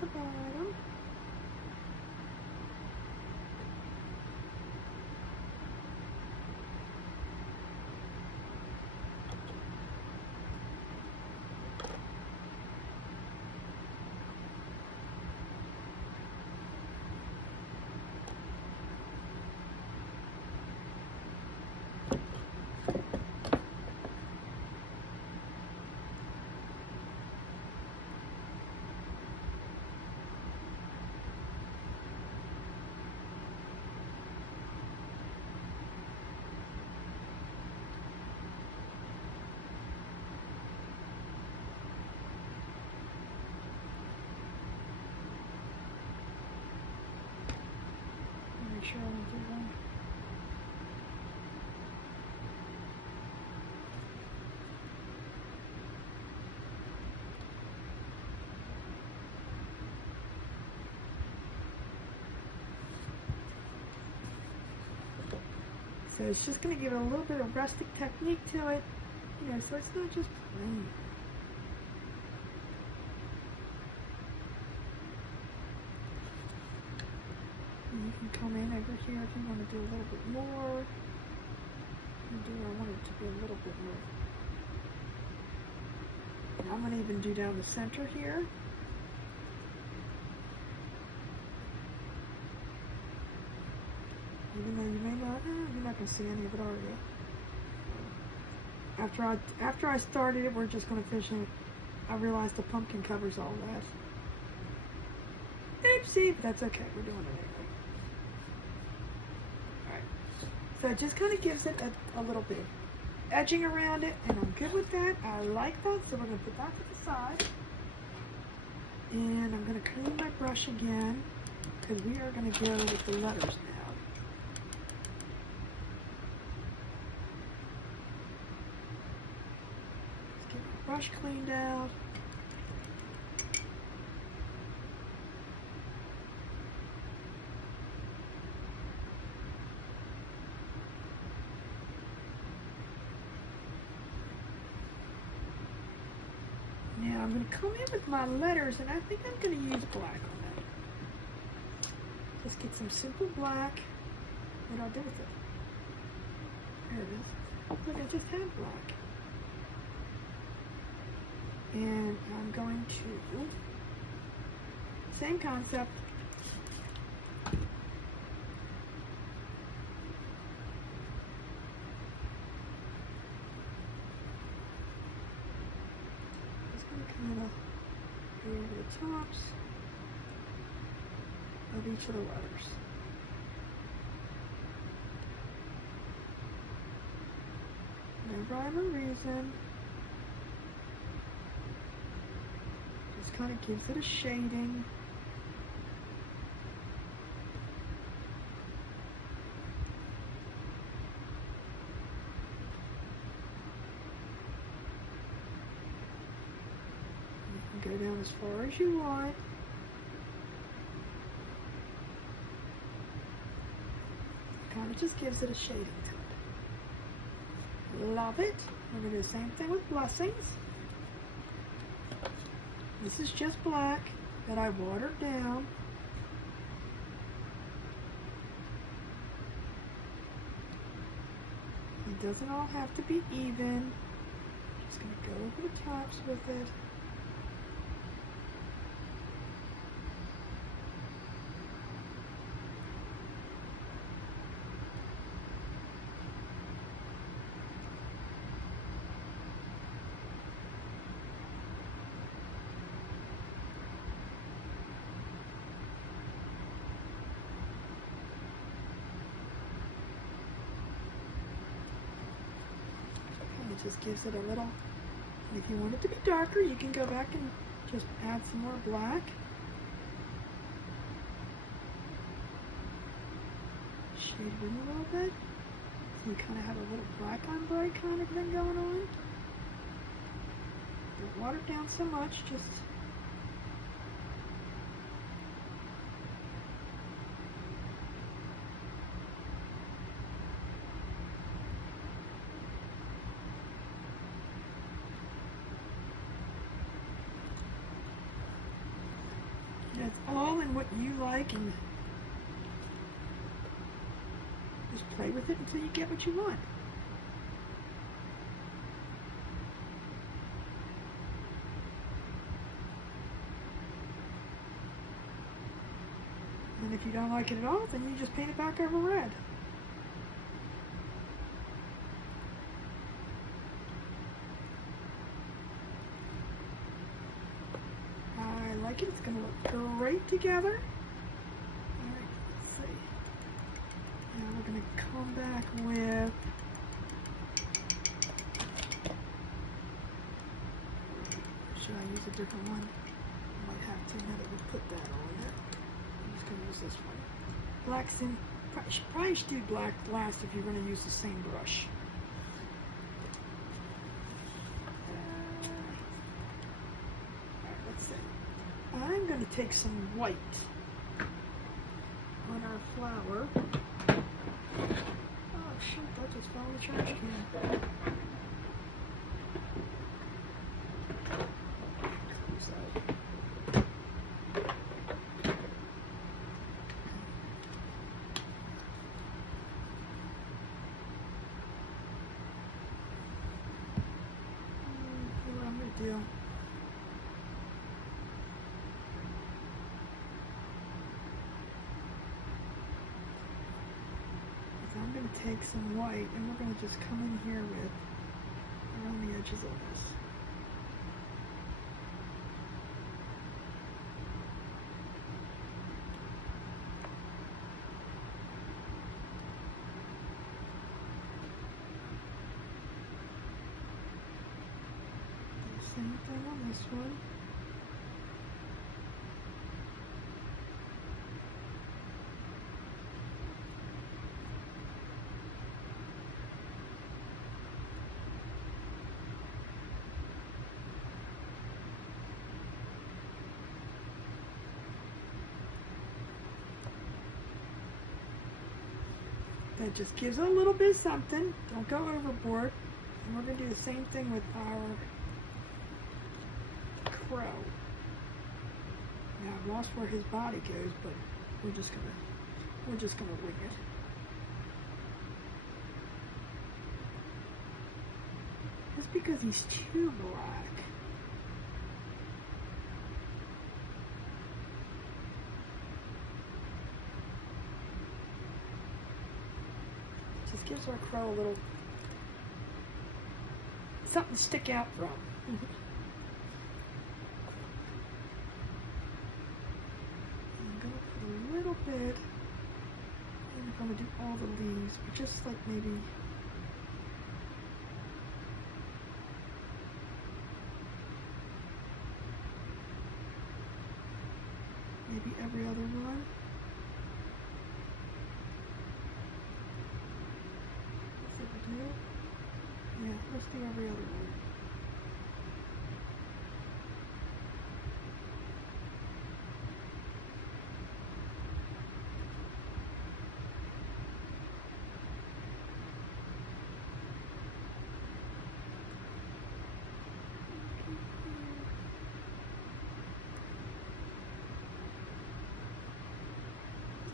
The bottom. Make sure I don't do that. So it's just going to give it a little bit of rustic technique to it, you know, so it's not just plain. And you can come in over here if you want to do a little bit more. I want it to be a little bit more. And I'm going to even do down the center here. Even though you may not, you're not going to see any of it, are you? After I started it, we're just going to finish it. I realized the pumpkin covers all that. Oopsie, but that's okay. We're doing it anyway. Alright. So it just kind of gives it a little bit of edging around it, and I'm good with that. I like that, so we're going to put that to the side. And I'm going to clean my brush again, because we are going to go with the letters now. Brush cleaned out. Now I'm going to come in with my letters, and I think I'm going to use black on that. Just get some simple black. What do I do with it? There it is. Look, I just have black. And I'm going to, same concept, just going to kind of go over the tops of each of the letters. No rhyme or reason. Just kind of gives it a shading. You can go down as far as you want. Kind of just gives it a shading to it. Love it. We're going to do the same thing with blessings. This is just black that I watered down. It doesn't all have to be even. Just going to go over the tops with it. It just gives it a little, and if you want it to be darker, you can go back and just add some more black. Shade it in a little bit. So you kind of have a little black on bright kind of thing going on. Don't water it down so much, just it's all in what you like, and just play with it until you get what you want. And if you don't like it at all, then you just paint it back over red. It's going to look great together. Alright, let's see. Now we're going to come back with should I use a different one? I might have to now that we put that on it. I'm just going to use this one. Black's in. Probably should do black last if you're going to use the same brush. I'm going to take some white on our flower. Oh, shoot, that just fell in the trash can. What I'm going to do. I'm going to take some white and we're going to just come in here with around the edges of this. Same thing on this one. That just gives it a little bit of something. Don't go overboard. And we're going to do the same thing with our crow. Now I've lost where his body goes, but we're just gonna wing it. Just because he's too black. Just gives our crow a little something to stick out from. A little bit, and I'm going to do all the leaves, but just like maybe every other one. Let's see if I do it. Yeah, let's do every other one.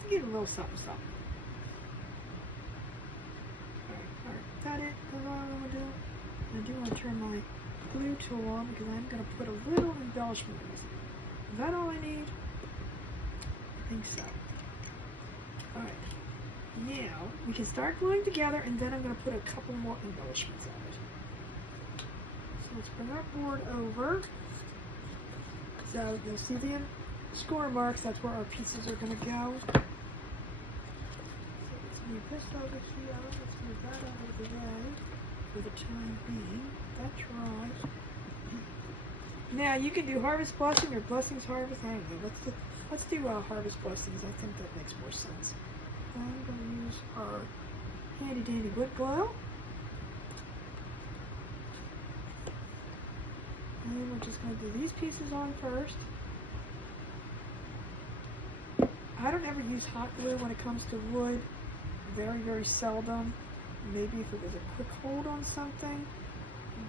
Get a little something, something. Alright, is that it? That's all I'm going to do? I do want to turn my glue tool on because I'm going to put a little embellishment in this. Is that all I need? I think so. Alright, now we can start gluing together and then I'm going to put a couple more embellishments on it. So let's bring our board over. So you'll see the score marks, that's where our pieces are going to go. Move this over here, let's move that out of the way for the time being. That's right. Now you can do harvest blessing or blessings harvest. I don't know. Let's do harvest blessings. I think that makes more sense. I'm going to use our handy dandy wood glue. And then we're just going to do these pieces on first. I don't ever use hot glue when it comes to wood. Very, very seldom. Maybe if it was a quick hold on something,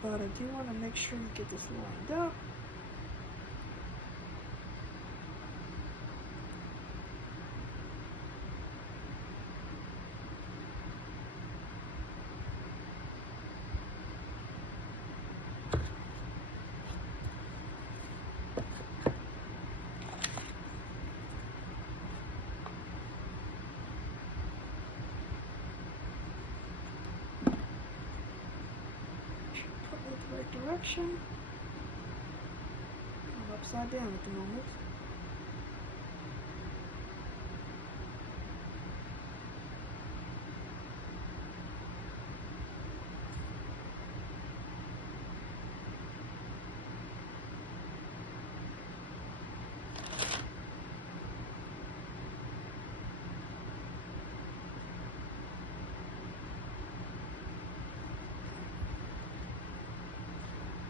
but I do want to make sure you get this lined up. Direction. I'm upside down at the moment.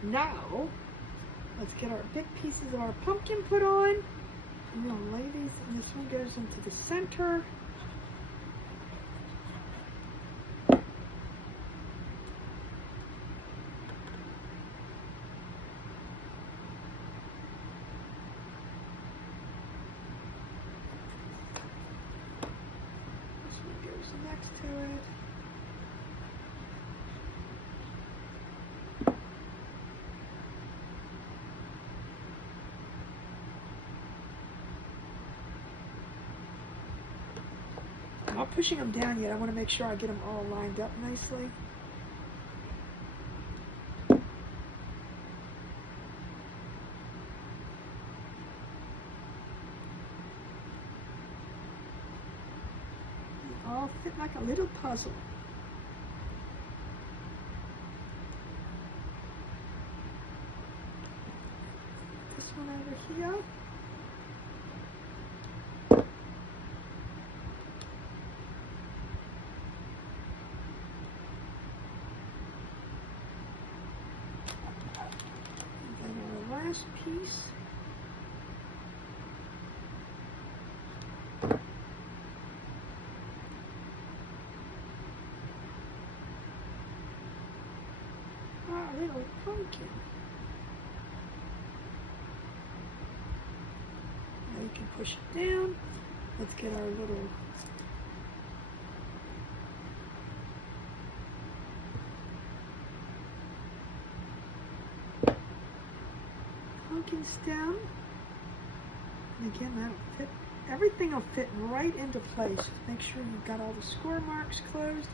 Now, let's get our big pieces of our pumpkin put on. I'm going to lay these, and this one goes into the center. And next to it. I'm not pushing them down yet. I want to make sure I get them all lined up nicely. They all fit like a little puzzle. This one over here. Last piece. A little pumpkin. Now you can push it down. Let's get our little pumpkins down. And again, that'll fit. Everything will fit right into place. Just make sure you've got all the score marks closed.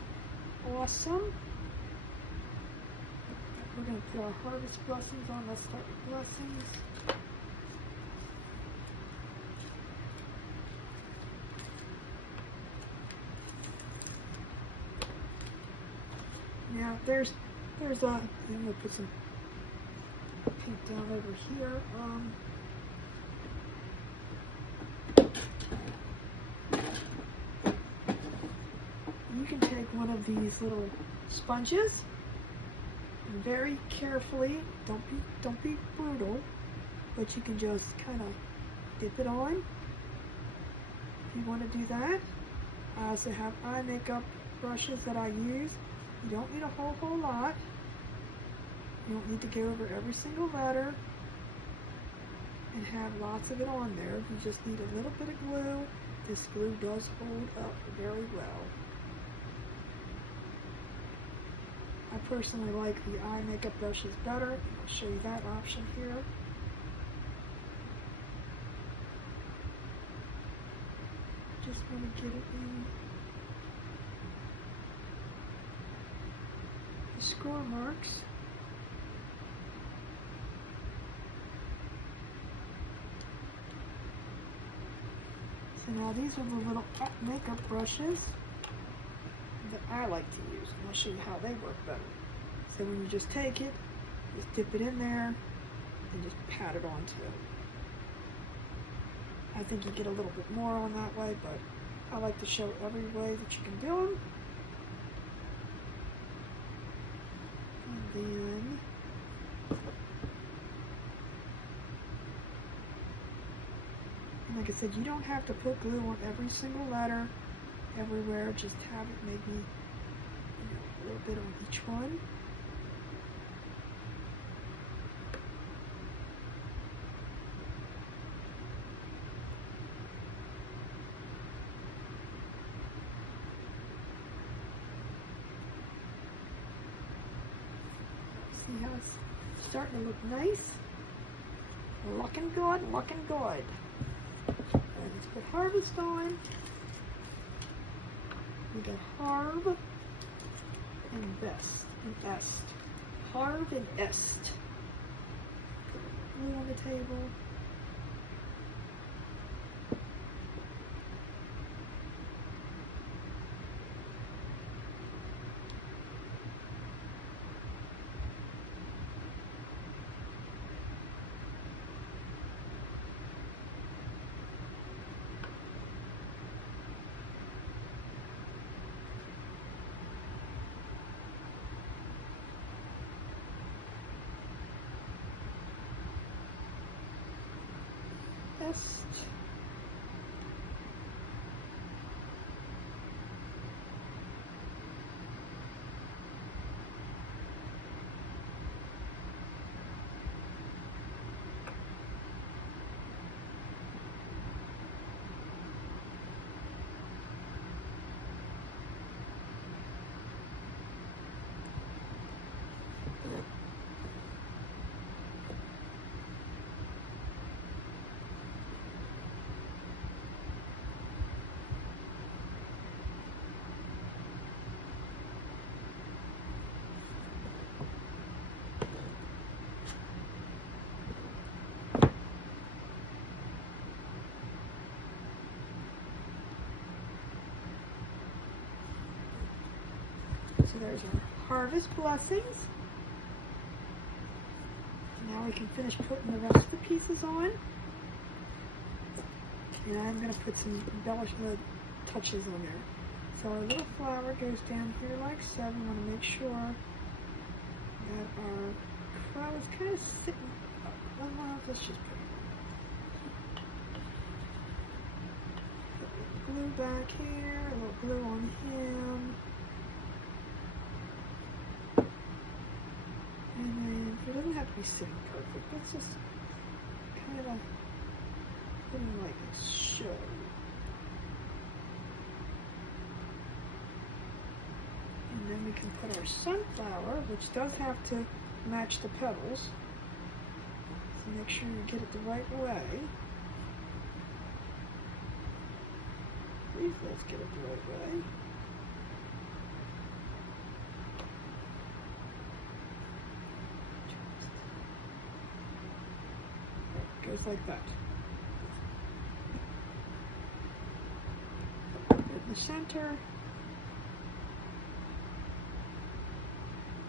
Awesome. We're going to put our harvest blessings on. Let's start with blessings. Now there's a, I'm going to put some paint down over here. You can take one of these little sponges and very carefully, don't be brutal, but you can just kind of dip it on. If you want to do that. I also have eye makeup brushes that I use. You don't need a whole lot. You don't need to go over every single letter and have lots of it on there. You just need a little bit of glue. This glue does hold up very well. I personally like the eye makeup brushes better. I'll show you that option here. Just want to get it in the score marks. So now these are the little makeup brushes that I like to use. And I'll show you how they work better. So when you just take it, just dip it in there and just pat it onto it. I think you get a little bit more on that way, but I like to show every way that you can do them. And then like I said, you don't have to put glue on every single letter everywhere. Just have it maybe a little bit on each one. See how it's starting to look nice? Looking good, looking good. And let's put harvest on. We got harv and best and est. Harv and est. Put glue on the table. Est. So there's our harvest blessings. Now we can finish putting the rest of the pieces on. And I'm going to put some embellishment touches on there. So our little flower goes down here like so. We want to make sure that our crow is kind of sitting up. Let's just put glue back here, a little glue on him. And then it doesn't have to be sitting perfect. Let's just kind of put him like a show. And then we can put our sunflower, which does have to match the petals. So make sure you get it the right way. Please let's get it the right way. Goes like that. In the center.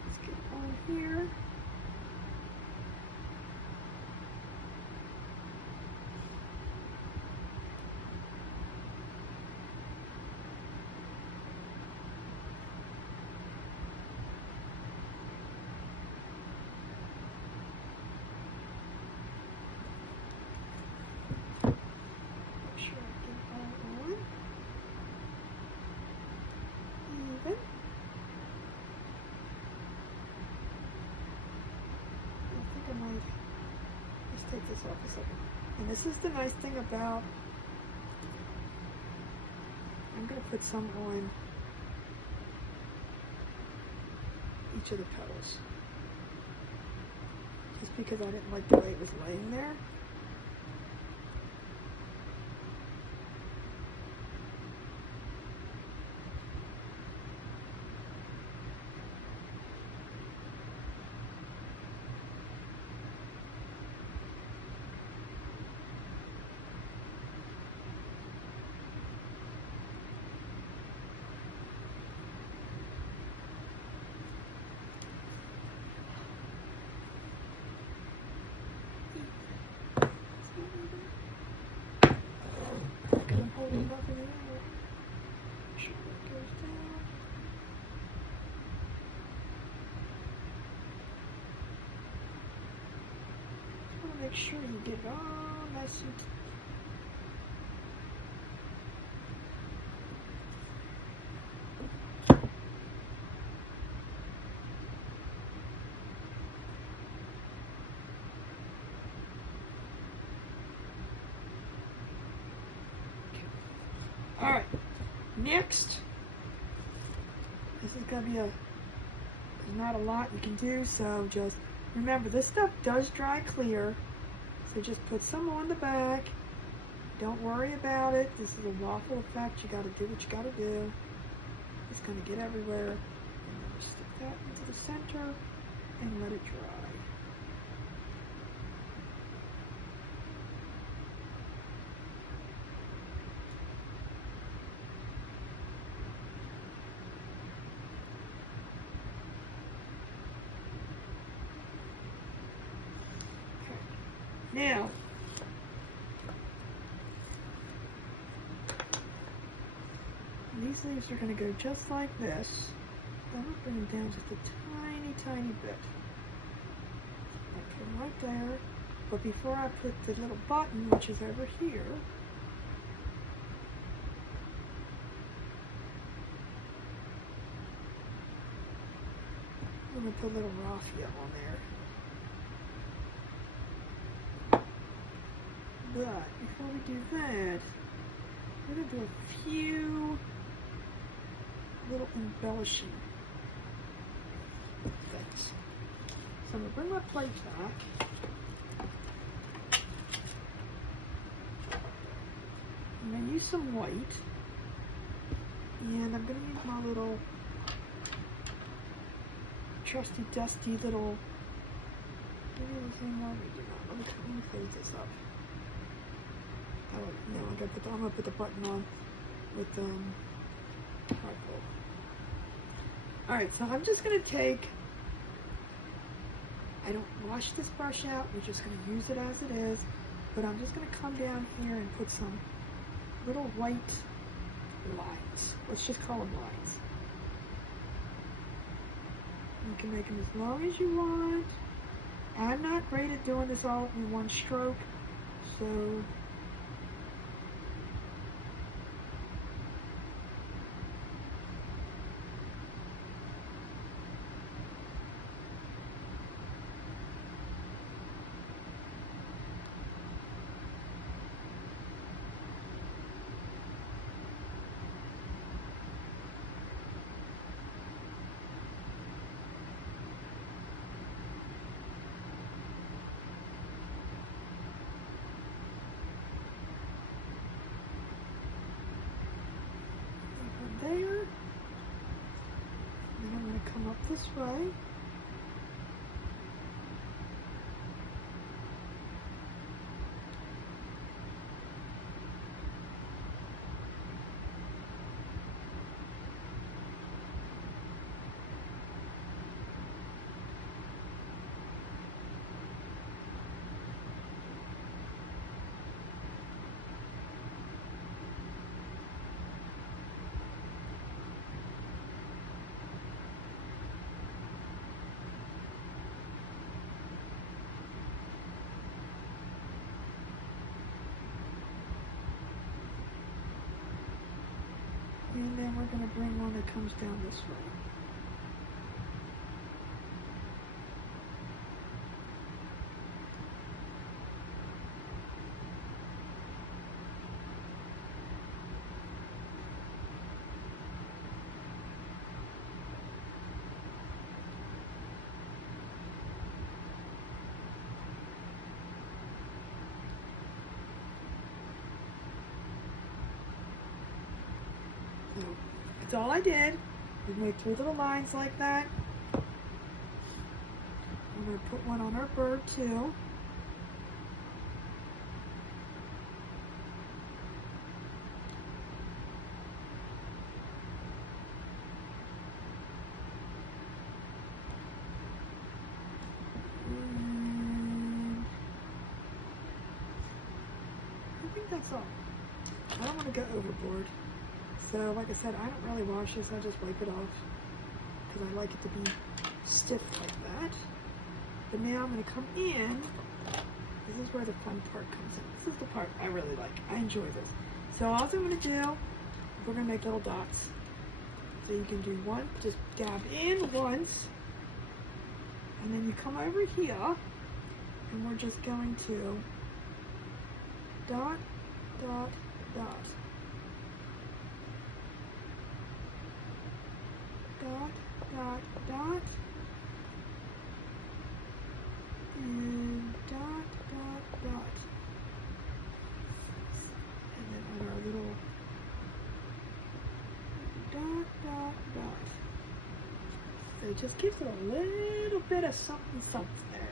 Let's get on here. Let's take this off a second. And this is the nice thing about, I'm going to put some on each of the petals. Just because I didn't like the way it was laying there. Make sure you get it all nice and all right, next, this is going to be there's not a lot you can do, so just remember this stuff does dry clear, so just put some on the back. Don't worry about it. This is a waffle effect. You got to do what you got to do. It's going to get everywhere. And then just stick that into the center and let it dry. Now, these leaves are going to go just like this. I'm going to bring them down just a tiny, tiny bit. I put them right there. But before I put the little button, which is over here, I'm going to put a little raffia on there. But before we do that, we're going to do a few little embellishing things. So I'm going to bring my plate back. I'm going to use some white. And I'm going to use my little trusty, dusty little... Let me close this up. Oh, no, I'm going to put the button on with charcoal. Alright, so I'm just going to take... I don't wash this brush out. We're just going to use it as it is. But I'm just going to come down here and put some little white lines. Let's just call them lines. You can make them as long as you want. I'm not great at doing this all in one stroke, so there. And I'm going to come up this way. And then we're going to bring one that comes down this way. That's all I did. We made 2 little lines like that. I'm going to put one on our bird too. And I think that's all. I don't want to go overboard. So, like I said, I don't really wash this. I just wipe it off because I like it to be stiff like that. But now I'm going to come in. This is where the fun part comes in. This is the part I really like. I enjoy this. So all I'm going to do, we're going to make little dots. So you can do one, just dab in once. And then you come over here. And we're just going to dot, dot, dot. Dot, dot, dot, and dot, dot, dot, and then on our little dot, dot, dot. It just gives it a little bit of something, something there.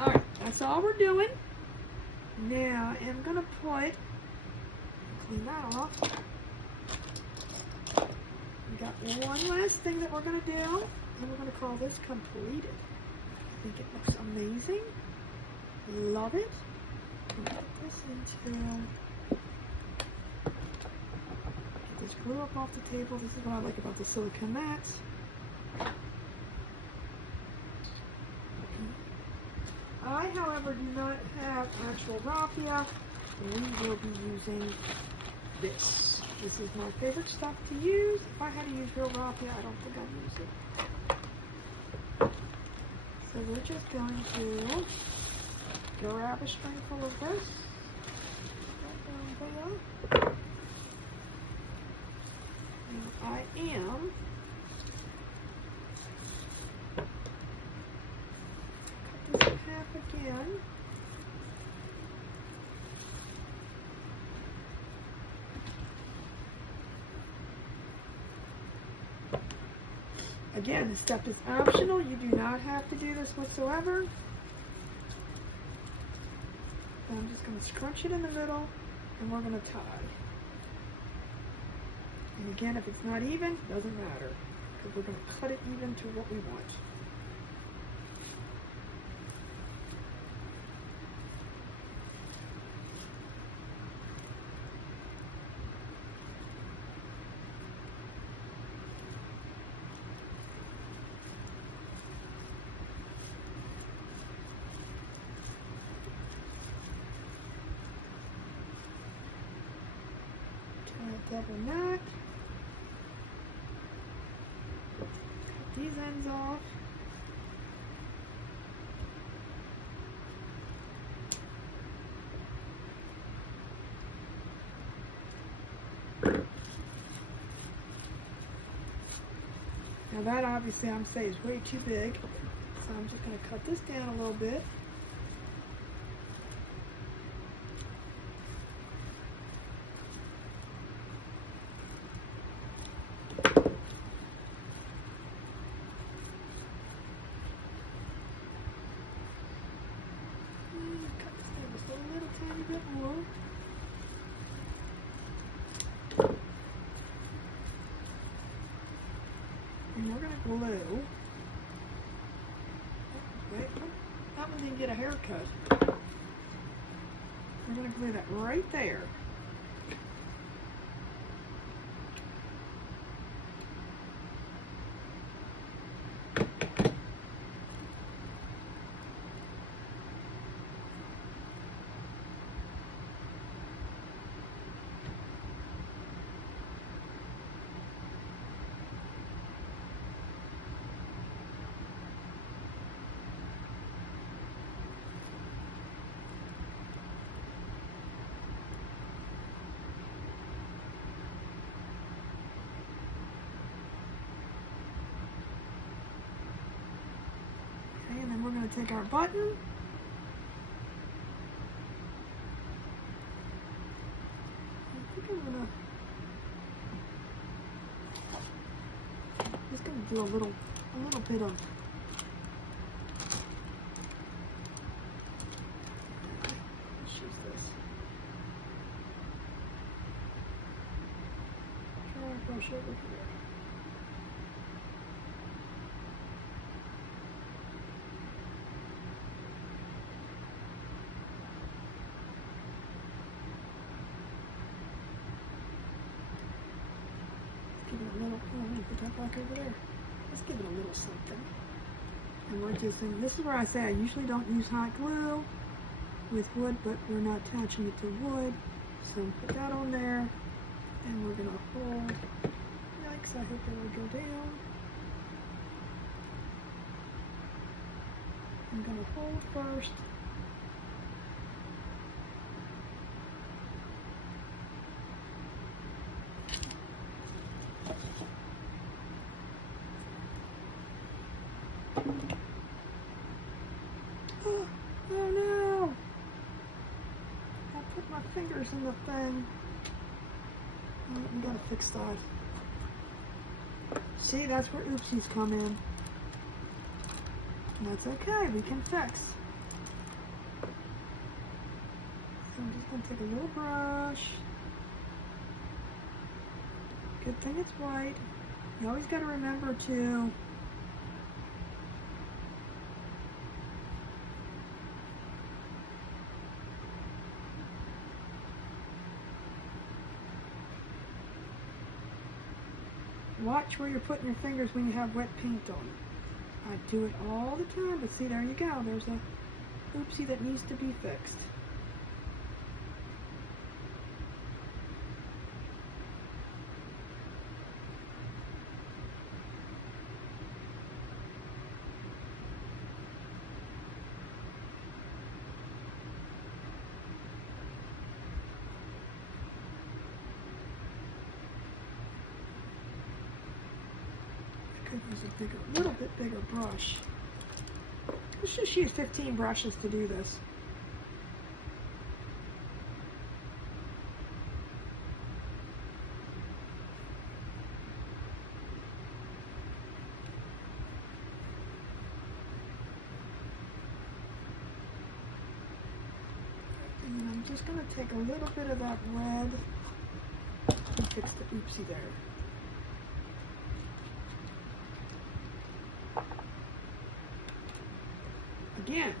Alright, that's all we're doing. Now, I'm going to clean that off. We got one last thing that we're going to do, and we're going to call this completed. I think it looks amazing. Love it. I'm going to put this into... Get this glue up off the table. This is what I like about the silicone mats. I, however, do not have actual raffia. We will be using this. This is my favorite stuff to use. If I had to use real raffia, I don't think I'd use it. So we're just going to grab a stringful of this. Right down there. And I am Again, this step is optional. You do not have to do this whatsoever. I'm just going to scrunch it in the middle, and we're going to tie. And again, if it's not even, it doesn't matter, because we're going to cut it even to what we want. Double knot. Cut these ends off. Now that obviously I'm saying is way too big, so I'm just going to cut this down a little bit. Tiny bit more. And we're going to glue. Wait, that one didn't get a haircut. We're going to glue that right there. We're going to take our button, I think I'm just going to do a little bit of let's use this. Try and brush over here. Give it a little, I'm going to put that back over there. Let's give it a little something. And we're just, and this is where I say I usually don't use hot glue with wood, but we're not attaching it to wood. So put that on there, and we're going to hold, yikes, I hope it will go down. I'm going to hold first. Oh no! I put my fingers in the thing. Oh, we gotta fix that. See, that's where oopsies come in. That's okay, we can fix. So I'm just gonna take a little brush. Good thing it's white. You always gotta remember to watch where you're putting your fingers when you have wet paint on. I do it all the time, but see, there you go. There's a oopsie that needs to be fixed. Could use a little bit bigger brush. Let's just use 15 brushes to do this. I'm just going to take a little bit of that red and fix the oopsie there. Again,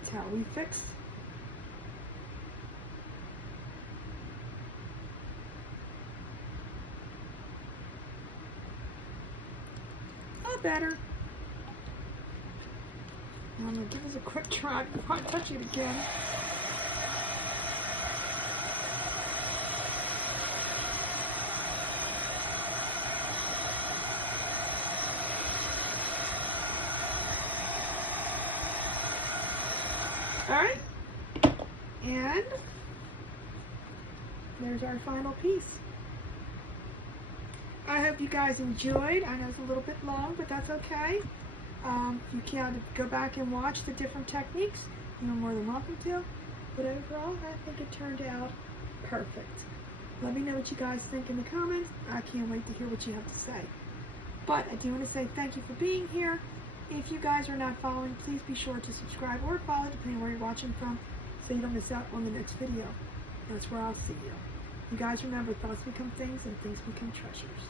that's how we fix. Oh, better. I'm going to give us a quick try before I touch it again. Alright, and there's our final piece. I hope you guys enjoyed. I know it's a little bit long, but that's okay. If you can go back and watch the different techniques, you're more than welcome to. But overall, I think it turned out perfect. Let me know what you guys think in the comments. I can't wait to hear what you have to say. But I do want to say thank you for being here. If you guys are not following, please be sure to subscribe or follow, depending on where you're watching from, so you don't miss out on the next video. That's where I'll see you. You guys remember, thoughts become things and things become treasures.